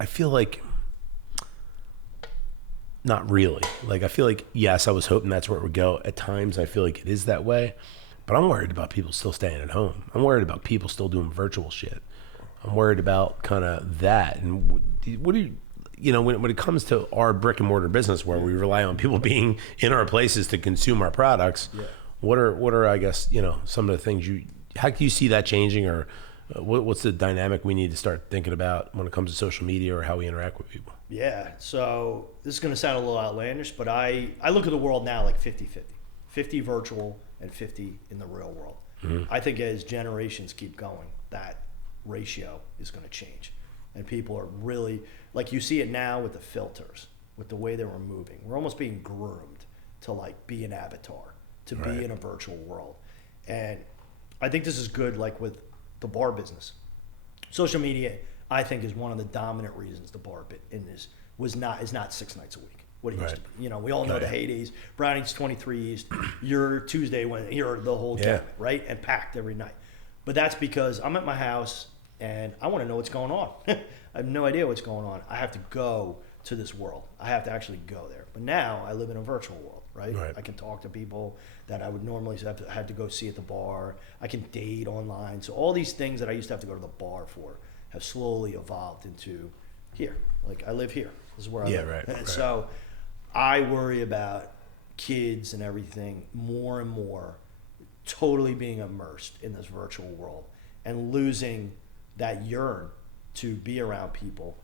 I feel like not really. Like I feel like, yes, I was hoping that's where it would go. At times I feel like it is that way, but I'm worried about people still staying at home. I'm worried about people still doing virtual shit. I'm worried about kind of that. And what do you, when it comes to our brick and mortar business where we rely on people being in our places to consume our products, what are I guess, some of the things how do you see that changing, or what's the dynamic we need to start thinking about when it comes to social media or how we interact with people? Yeah, so this is going to sound a little outlandish, but I look at the world now like 50-50. 50 virtual and 50 in the real world. Mm-hmm. I think as generations keep going, that ratio is going to change. And people are really, like you see it now with the filters, with the way they're moving. We're almost being groomed to like be an avatar, to be in a virtual world. And I think this is good, like with the bar business. Social media, I think, is one of the dominant reasons the bar bit in this is not 6 nights a week. What it used to be. We all know the heydays. Brownies 23 East, your Tuesday when you're the whole gamut, right? And packed every night. But that's because I'm at my house and I want to know what's going on. I have no idea what's going on. I have to go to this world. I have to actually go there. But now I live in a virtual world, right? I can talk to people that I would normally have to go see at the bar. I can date online. So all these things that I used to have to go to the bar for have slowly evolved into here. Like I live here. This is where I live. Right. So I worry about kids and everything more and more totally being immersed in this virtual world and losing that yearn to be around people.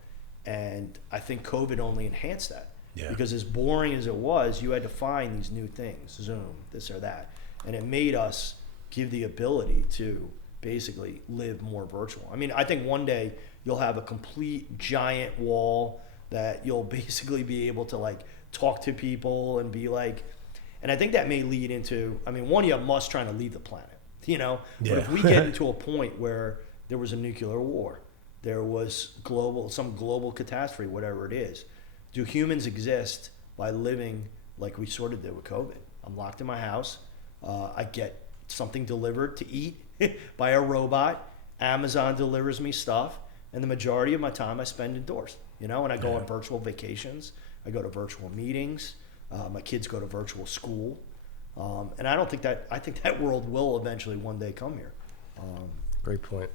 And I think COVID only enhanced that. Because as boring as it was, you had to find these new things, Zoom, this or that. And it made us give the ability to basically live more virtual. I mean, I think one day you'll have a complete giant wall that you'll basically be able to like talk to people and be like, and I think that may lead into, I mean, one, you have Musk trying to leave the planet, but if we get into a point where there was a nuclear war, there was some global catastrophe, whatever it is, do humans exist by living like we sort of did with COVID? I'm locked in my house. I get something delivered to eat by a robot. Amazon delivers me stuff. And the majority of my time I spend indoors, and I go on virtual vacations. I go to virtual meetings. My kids go to virtual school. And I think that world will eventually one day come here. Great point.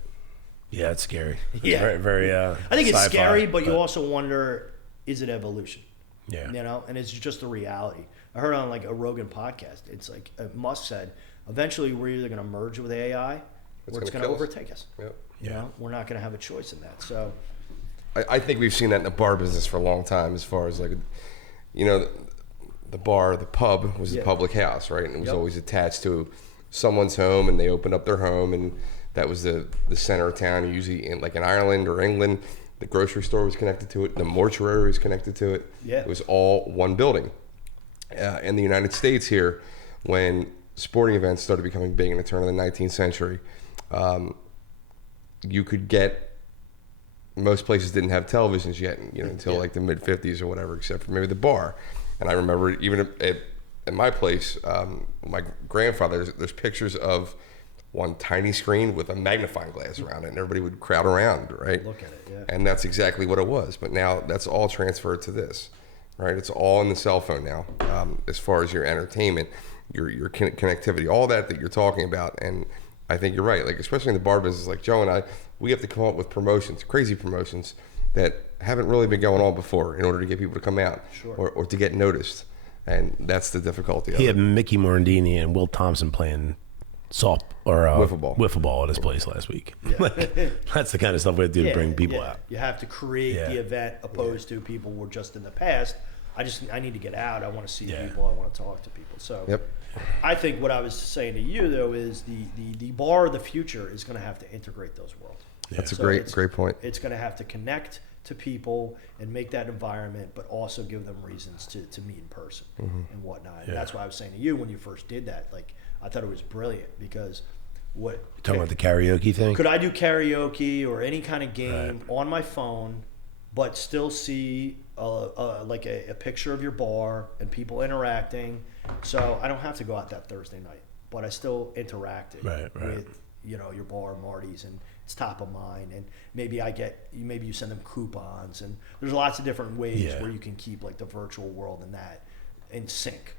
Yeah, it's scary. It's very, very I think it's sci-fi, scary, but you also wonder, is it evolution? Yeah. And it's just a reality. I heard on like a Rogan podcast, it's like Musk said, eventually we're either going to merge with AI or it's going to overtake us. Yep. We're not going to have a choice in that. So I think we've seen that in the bar business for a long time, as far as like, the bar, the pub was the public house, right? And it was always attached to someone's home, and they opened up their home, and that was the center of town. Usually in Ireland or England, the grocery store was connected to it. The mortuary was connected to it. Yeah. It was all one building. In the United States here, when sporting events started becoming big in the turn of the 19th century, you could get, most places didn't have televisions yet, until like the mid 50s or whatever, except for maybe the bar. And I remember even at my place, my grandfather, there's pictures of one tiny screen with a magnifying glass around it, and everybody would crowd around, right? Look at it, yeah. And that's exactly what it was. But now that's all transferred to this, right? It's all in the cell phone now, as far as your entertainment, your connectivity, all that you're talking about. And I think you're right. Like, especially in the bar business, like Joe and I, we have to come up with promotions, crazy promotions that haven't really been going on before in order to get people to come out or to get noticed. And that's the difficulty of He it. had Mickey Morandini and Will Thompson playing wiffle ball at his place last week. Yeah. That's the kind of stuff we have to do to bring people out. You have to create the event opposed to people were just in the past. I need to get out. I want to see people. I want to talk to people. So I think what I was saying to you though is the bar of the future is going to have to integrate those worlds. Yeah. That's a great point. It's going to have to connect to people and make that environment, but also give them reasons to meet in person and whatnot. And that's why I was saying to you when you first did that, like, I thought it was brilliant because talking about the karaoke thing? Could I do karaoke or any kind of game on my phone, but still see like a picture of your bar and people interacting? So I don't have to go out that Thursday night, but I still interacted with your bar, Marty's, and it's top of mind. And maybe you send them coupons, and there's lots of different ways where you can keep like the virtual world and that in sync.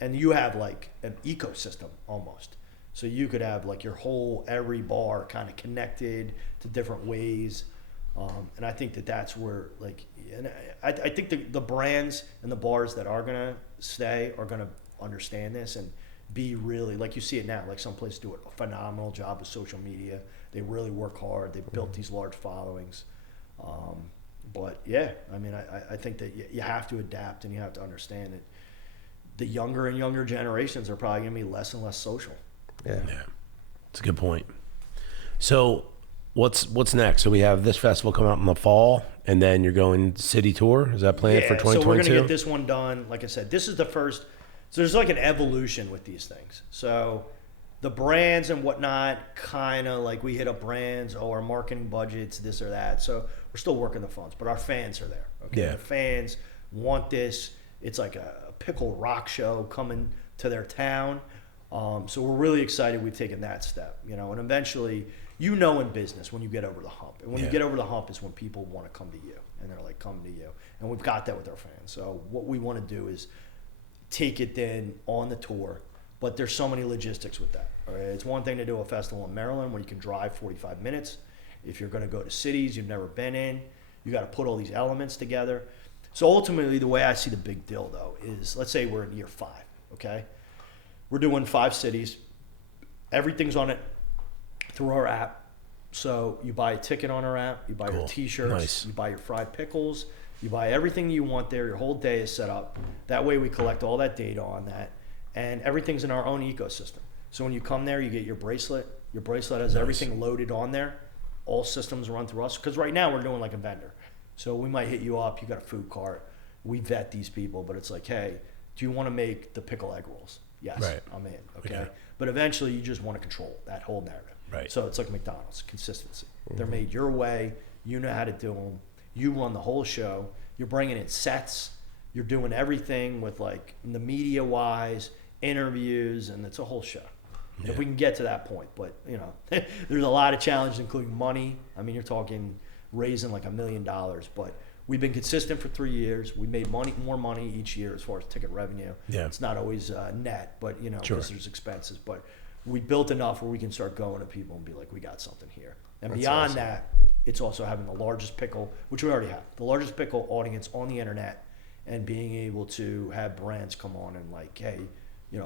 And you have like an ecosystem almost. So you could have like every bar kind of connected to different ways. And I think that's where I think the brands and the bars that are going to stay are going to understand this and be really, like you see it now, like some places do a phenomenal job with social media. They really work hard. They've built these large followings. But yeah, I mean, I think that you have to adapt and you have to understand that the younger and younger generations are probably going to be less and less social. Yeah. It's a good point. So what's next? So we have this festival come out in the fall, and then you're going city tour. Is that planned for 2022? So we're going to get this one done. Like I said, this is the first. So there's like an evolution with these things. So the brands and whatnot, kind of like we hit up brands, our marketing budgets, this or that. So we're still working the phones, but our fans are there. Okay, the fans want this. It's like a pickle rock show coming to their town. So we're really excited we've taken that step, and eventually, in business when you get over the hump. And when you get over the hump is when people want to come to you, and they're like, come to you. And we've got that with our fans. So what we want to do is take it then on the tour, but there's so many logistics with that. All right? It's one thing to do a festival in Maryland where you can drive 45 minutes. If you're going to go to cities you've never been in, you got to put all these elements together. So ultimately, the way I see the big deal, though, is let's say we're in year 5, okay? We're doing 5 cities. Everything's on it through our app. So you buy a ticket on our app, you buy your T-shirts, you buy your fried pickles, you buy everything you want there. Your whole day is set up. That way we collect all that data on that, and everything's in our own ecosystem. So when you come there, you get your bracelet. Your bracelet has everything loaded on there. All systems run through us, because right now we're doing like a vendor. So we might hit you up. You got a food cart. We vet these people, but it's like, hey, do you want to make the pickle egg rolls? Yes, I'm in. Okay, but eventually you just want to control that whole narrative. Right. So it's like McDonald's, consistency. They're made your way. You know how to do them. You run the whole show. You're bringing in sets. You're doing everything with like the media wise, interviews, and it's a whole show. If we can get to that point, but there's a lot of challenges, including money. I mean, you're talking raising like $1 million, but we've been consistent for 3 years. We made more money each year as far as ticket revenue. Yeah. It's not always net, but because there's expenses. But we built enough where we can start going to people and be like, we got something here. And beyond that, it's also having the largest pickle, which we already have, the largest pickle audience on the internet, and being able to have brands come on and like, hey,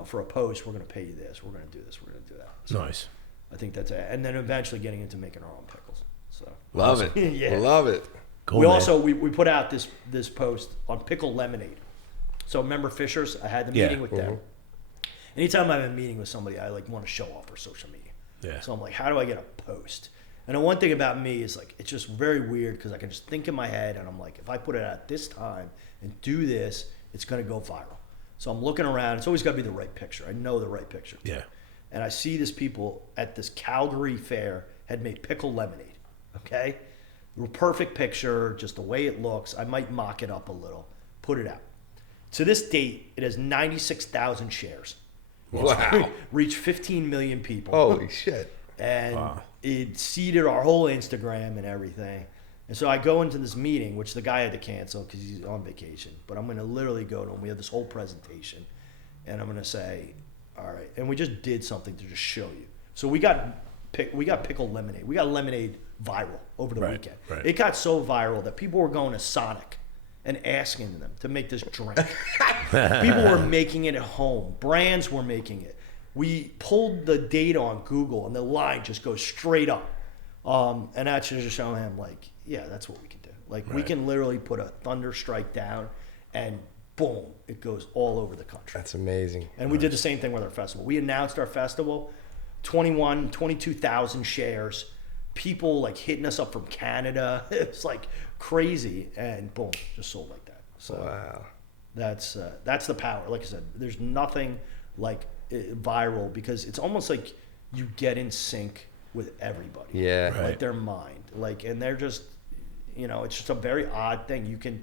for a post, we're going to pay you this, we're going to do this, we're going to do that. So nice. I think that's it. And then eventually getting into making our own pickles. So love it. Love it. Cool, we also we put out this post on pickle lemonade. So remember Fishers? I had the meeting with them. Anytime I have a meeting with somebody, I like want to show off for social media. Yeah. So I'm like, how do I get a post? And the one thing about me is like, it's just very weird because I can just think in my head and I'm like, if I put it at this time and do this, it's going to go viral. So I'm looking around. It's always got to be the right picture. I know the right picture. Yeah. And I see this people at this Calgary fair had made pickle lemonade. Okay? Perfect picture, just the way it looks. I might mock it up a little, put it out. To this date, it has 96,000 shares. Wow. Reached 15 million people. Holy shit. And it seeded our whole Instagram and everything. And so I go into this meeting, which the guy had to cancel because he's on vacation. But I'm going to literally go to him. We have this whole presentation. And I'm going to say, all right. And we just did something to just show you. So we got pickle lemonade. We got lemonade viral over the weekend. Right. It got so viral that people were going to Sonic and asking them to make this drink. People were making it at home. Brands were making it. We pulled the data on Google, and the line just goes straight up. And that's just showing him, like, yeah, that's what we can do. Like, we can literally put a thunder strike down, and boom, it goes all over the country. That's amazing. And we did the same thing with our festival. We announced our festival, 22,000 shares. People, like, hitting us up from Canada. It was, like, crazy. And boom, just sold like that. So wow. That's the power. Like I said, there's nothing like viral because it's almost like you get in sync with everybody. Yeah. Like their mind. Like, and they're just, it's just a very odd thing. You can,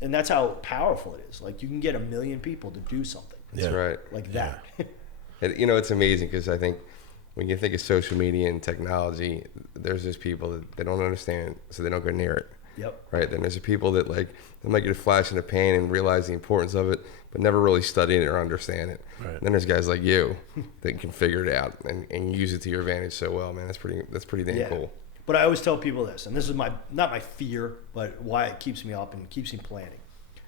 and that's how powerful it is. Like you can get 1 million people to do something. That's right. Like that. It's amazing because I think when you think of social media and technology, there's just people that they don't understand, so they don't go near it. Yep. Right. Then there's the people that they might get a flash in the pan and realize the importance of it, but never really study it or understand it. Right. And then there's guys like you that can figure it out and use it to your advantage so well, man. That's pretty damn cool. But I always tell people this, and this is not my fear, but why it keeps me up and keeps me planning.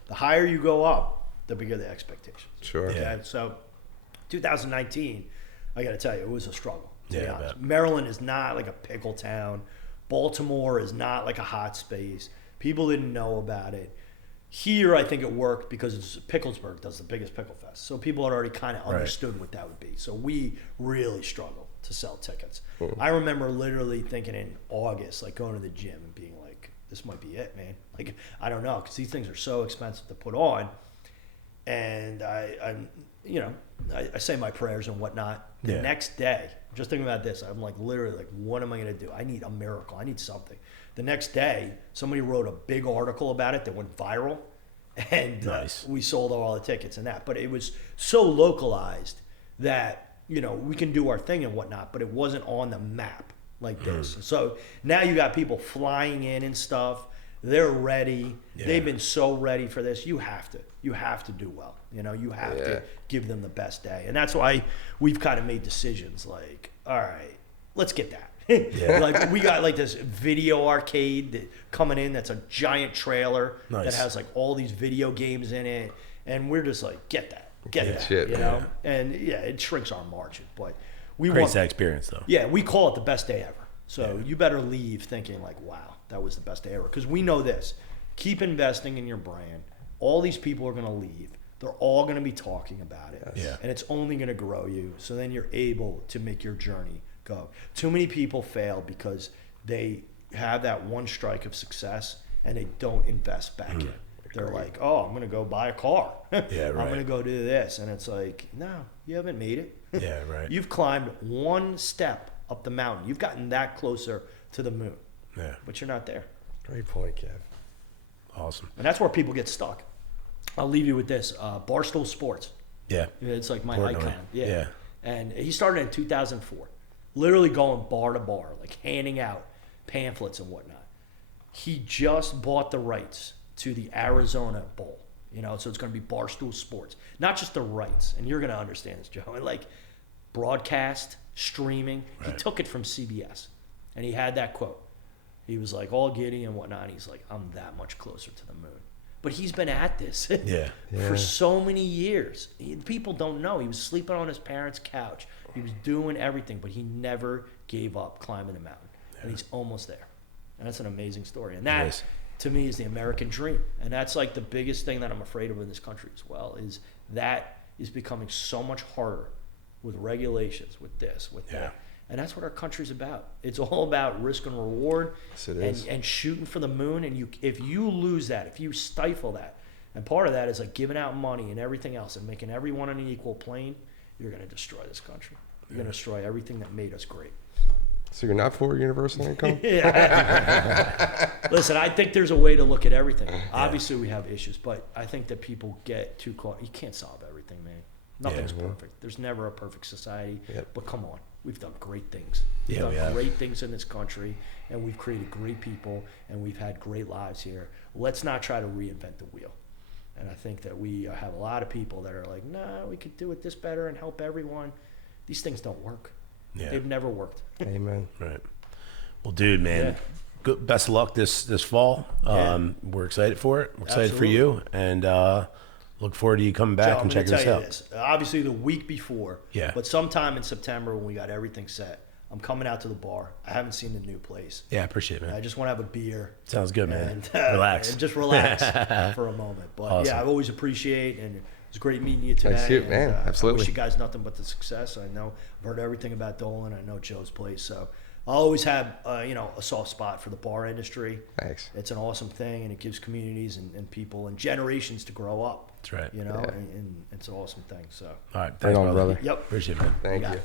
The higher you go up, the bigger the expectations. Sure. Okay. Yeah. So 2019, I got to tell you, it was a struggle. Yeah. Maryland is not like a pickle town. Baltimore is not like a hot space. People didn't know about it. Here, I think it worked because Picklesburg does the biggest pickle fest. So people had already kind of understood what that would be. So we really struggled to sell tickets. I remember literally thinking in August, like going to the gym and being like, this might be it, man. Like, I don't know, because these things are so expensive to put on. And I say my prayers and whatnot. The next day, just thinking about this, I'm like literally like, what am I going to do? I need a miracle. I need something. The next day, somebody wrote a big article about it that went viral, and we sold all the tickets and that. But it was so localized that we can do our thing and whatnot, but it wasn't on the map like this. So now you got people flying in and stuff. They're ready. Yeah. They've been so ready for this. You have to do well. You have to give them the best day. And that's why we've kind of made decisions like, all right, let's get that. Like we got like this video arcade coming in that's a giant trailer that has like all these video games in it. And we're just like, get that. Shit, And it shrinks our margin. But we creates that experience though. Yeah, we call it the best day ever. So you better leave thinking like, wow, that was the best day ever. Because we know this. Keep investing in your brand. All these people are going to leave. They're all going to be talking about it. Yeah. And it's only going to grow you. So then you're able to make your journey go. Too many people fail because they have that one strike of success and they don't invest back in. They're like, oh, I'm going to go buy a car. I'm going to go do this. And it's like, no, you haven't made it. Yeah, right. You've climbed one step up the mountain. You've gotten that closer to the moon. Yeah. But you're not there. Great point, Kev. Awesome. And that's where people get stuck. I'll leave you with this. Barstool Sports. Yeah. It's like my Portnoy. icon. Yeah. And he started in 2004. Literally going bar to bar, like handing out pamphlets and whatnot. He just bought the rights to the Arizona Bowl. So it's going to be Barstool Sports. Not just the rights. And you're going to understand this, Joe. And like broadcast, streaming. He took it from CBS. And he had that quote. He was like all giddy and whatnot. And he's like, I'm that much closer to the moon. But he's been at this for so many years. People don't know. He was sleeping on his parents' couch. He was doing everything, but he never gave up climbing the mountain. And he's almost there. And that's an amazing story. And that to me is the American dream. And that's like the biggest thing that I'm afraid of in this country as well, is that is becoming so much harder with regulations, with this, with that. And that's what our country's about. It's all about risk and reward. Yes, it is. And shooting for the moon. And if you lose that, if you stifle that, and part of that is like giving out money and everything else and making everyone on an equal plane, you're going to destroy this country. You're going to destroy everything that made us great. So you're not for universal income? Listen, I think there's a way to look at everything. Obviously, we have issues, but I think that people get too caught. You can't solve everything, man. Nothing's perfect. There's never a perfect society. But come on, we've done great things. We've done great things in this country, and we've created great people, and we've had great lives here. Let's not try to reinvent the wheel. And I think that we have a lot of people that are like, no, we could do it this better and help everyone. These things don't work. They've never worked. Amen. Right. Well, dude, man, good, best of luck this fall. We're excited for it. We're excited for you, and look forward to you coming back Joe, and checking us out. This. Obviously, the week before, but sometime in September when we got everything set, I'm coming out to the bar. I haven't seen the new place. Yeah, I appreciate it, man. I just want to have a beer. Sounds good, man. And, relax. And just relax for a moment. But awesome. I always appreciate, and it was great meeting you today. Thanks, you, man. Absolutely. I wish you guys nothing but the success. I know I've heard everything about Dolan. I know Joe's place. So I always have, a soft spot for the bar industry. Thanks. It's an awesome thing, and it gives communities and people and generations to grow up. That's right. And it's an awesome thing. So. All right. Thanks, brother. Yep. Appreciate it, man. Thank you.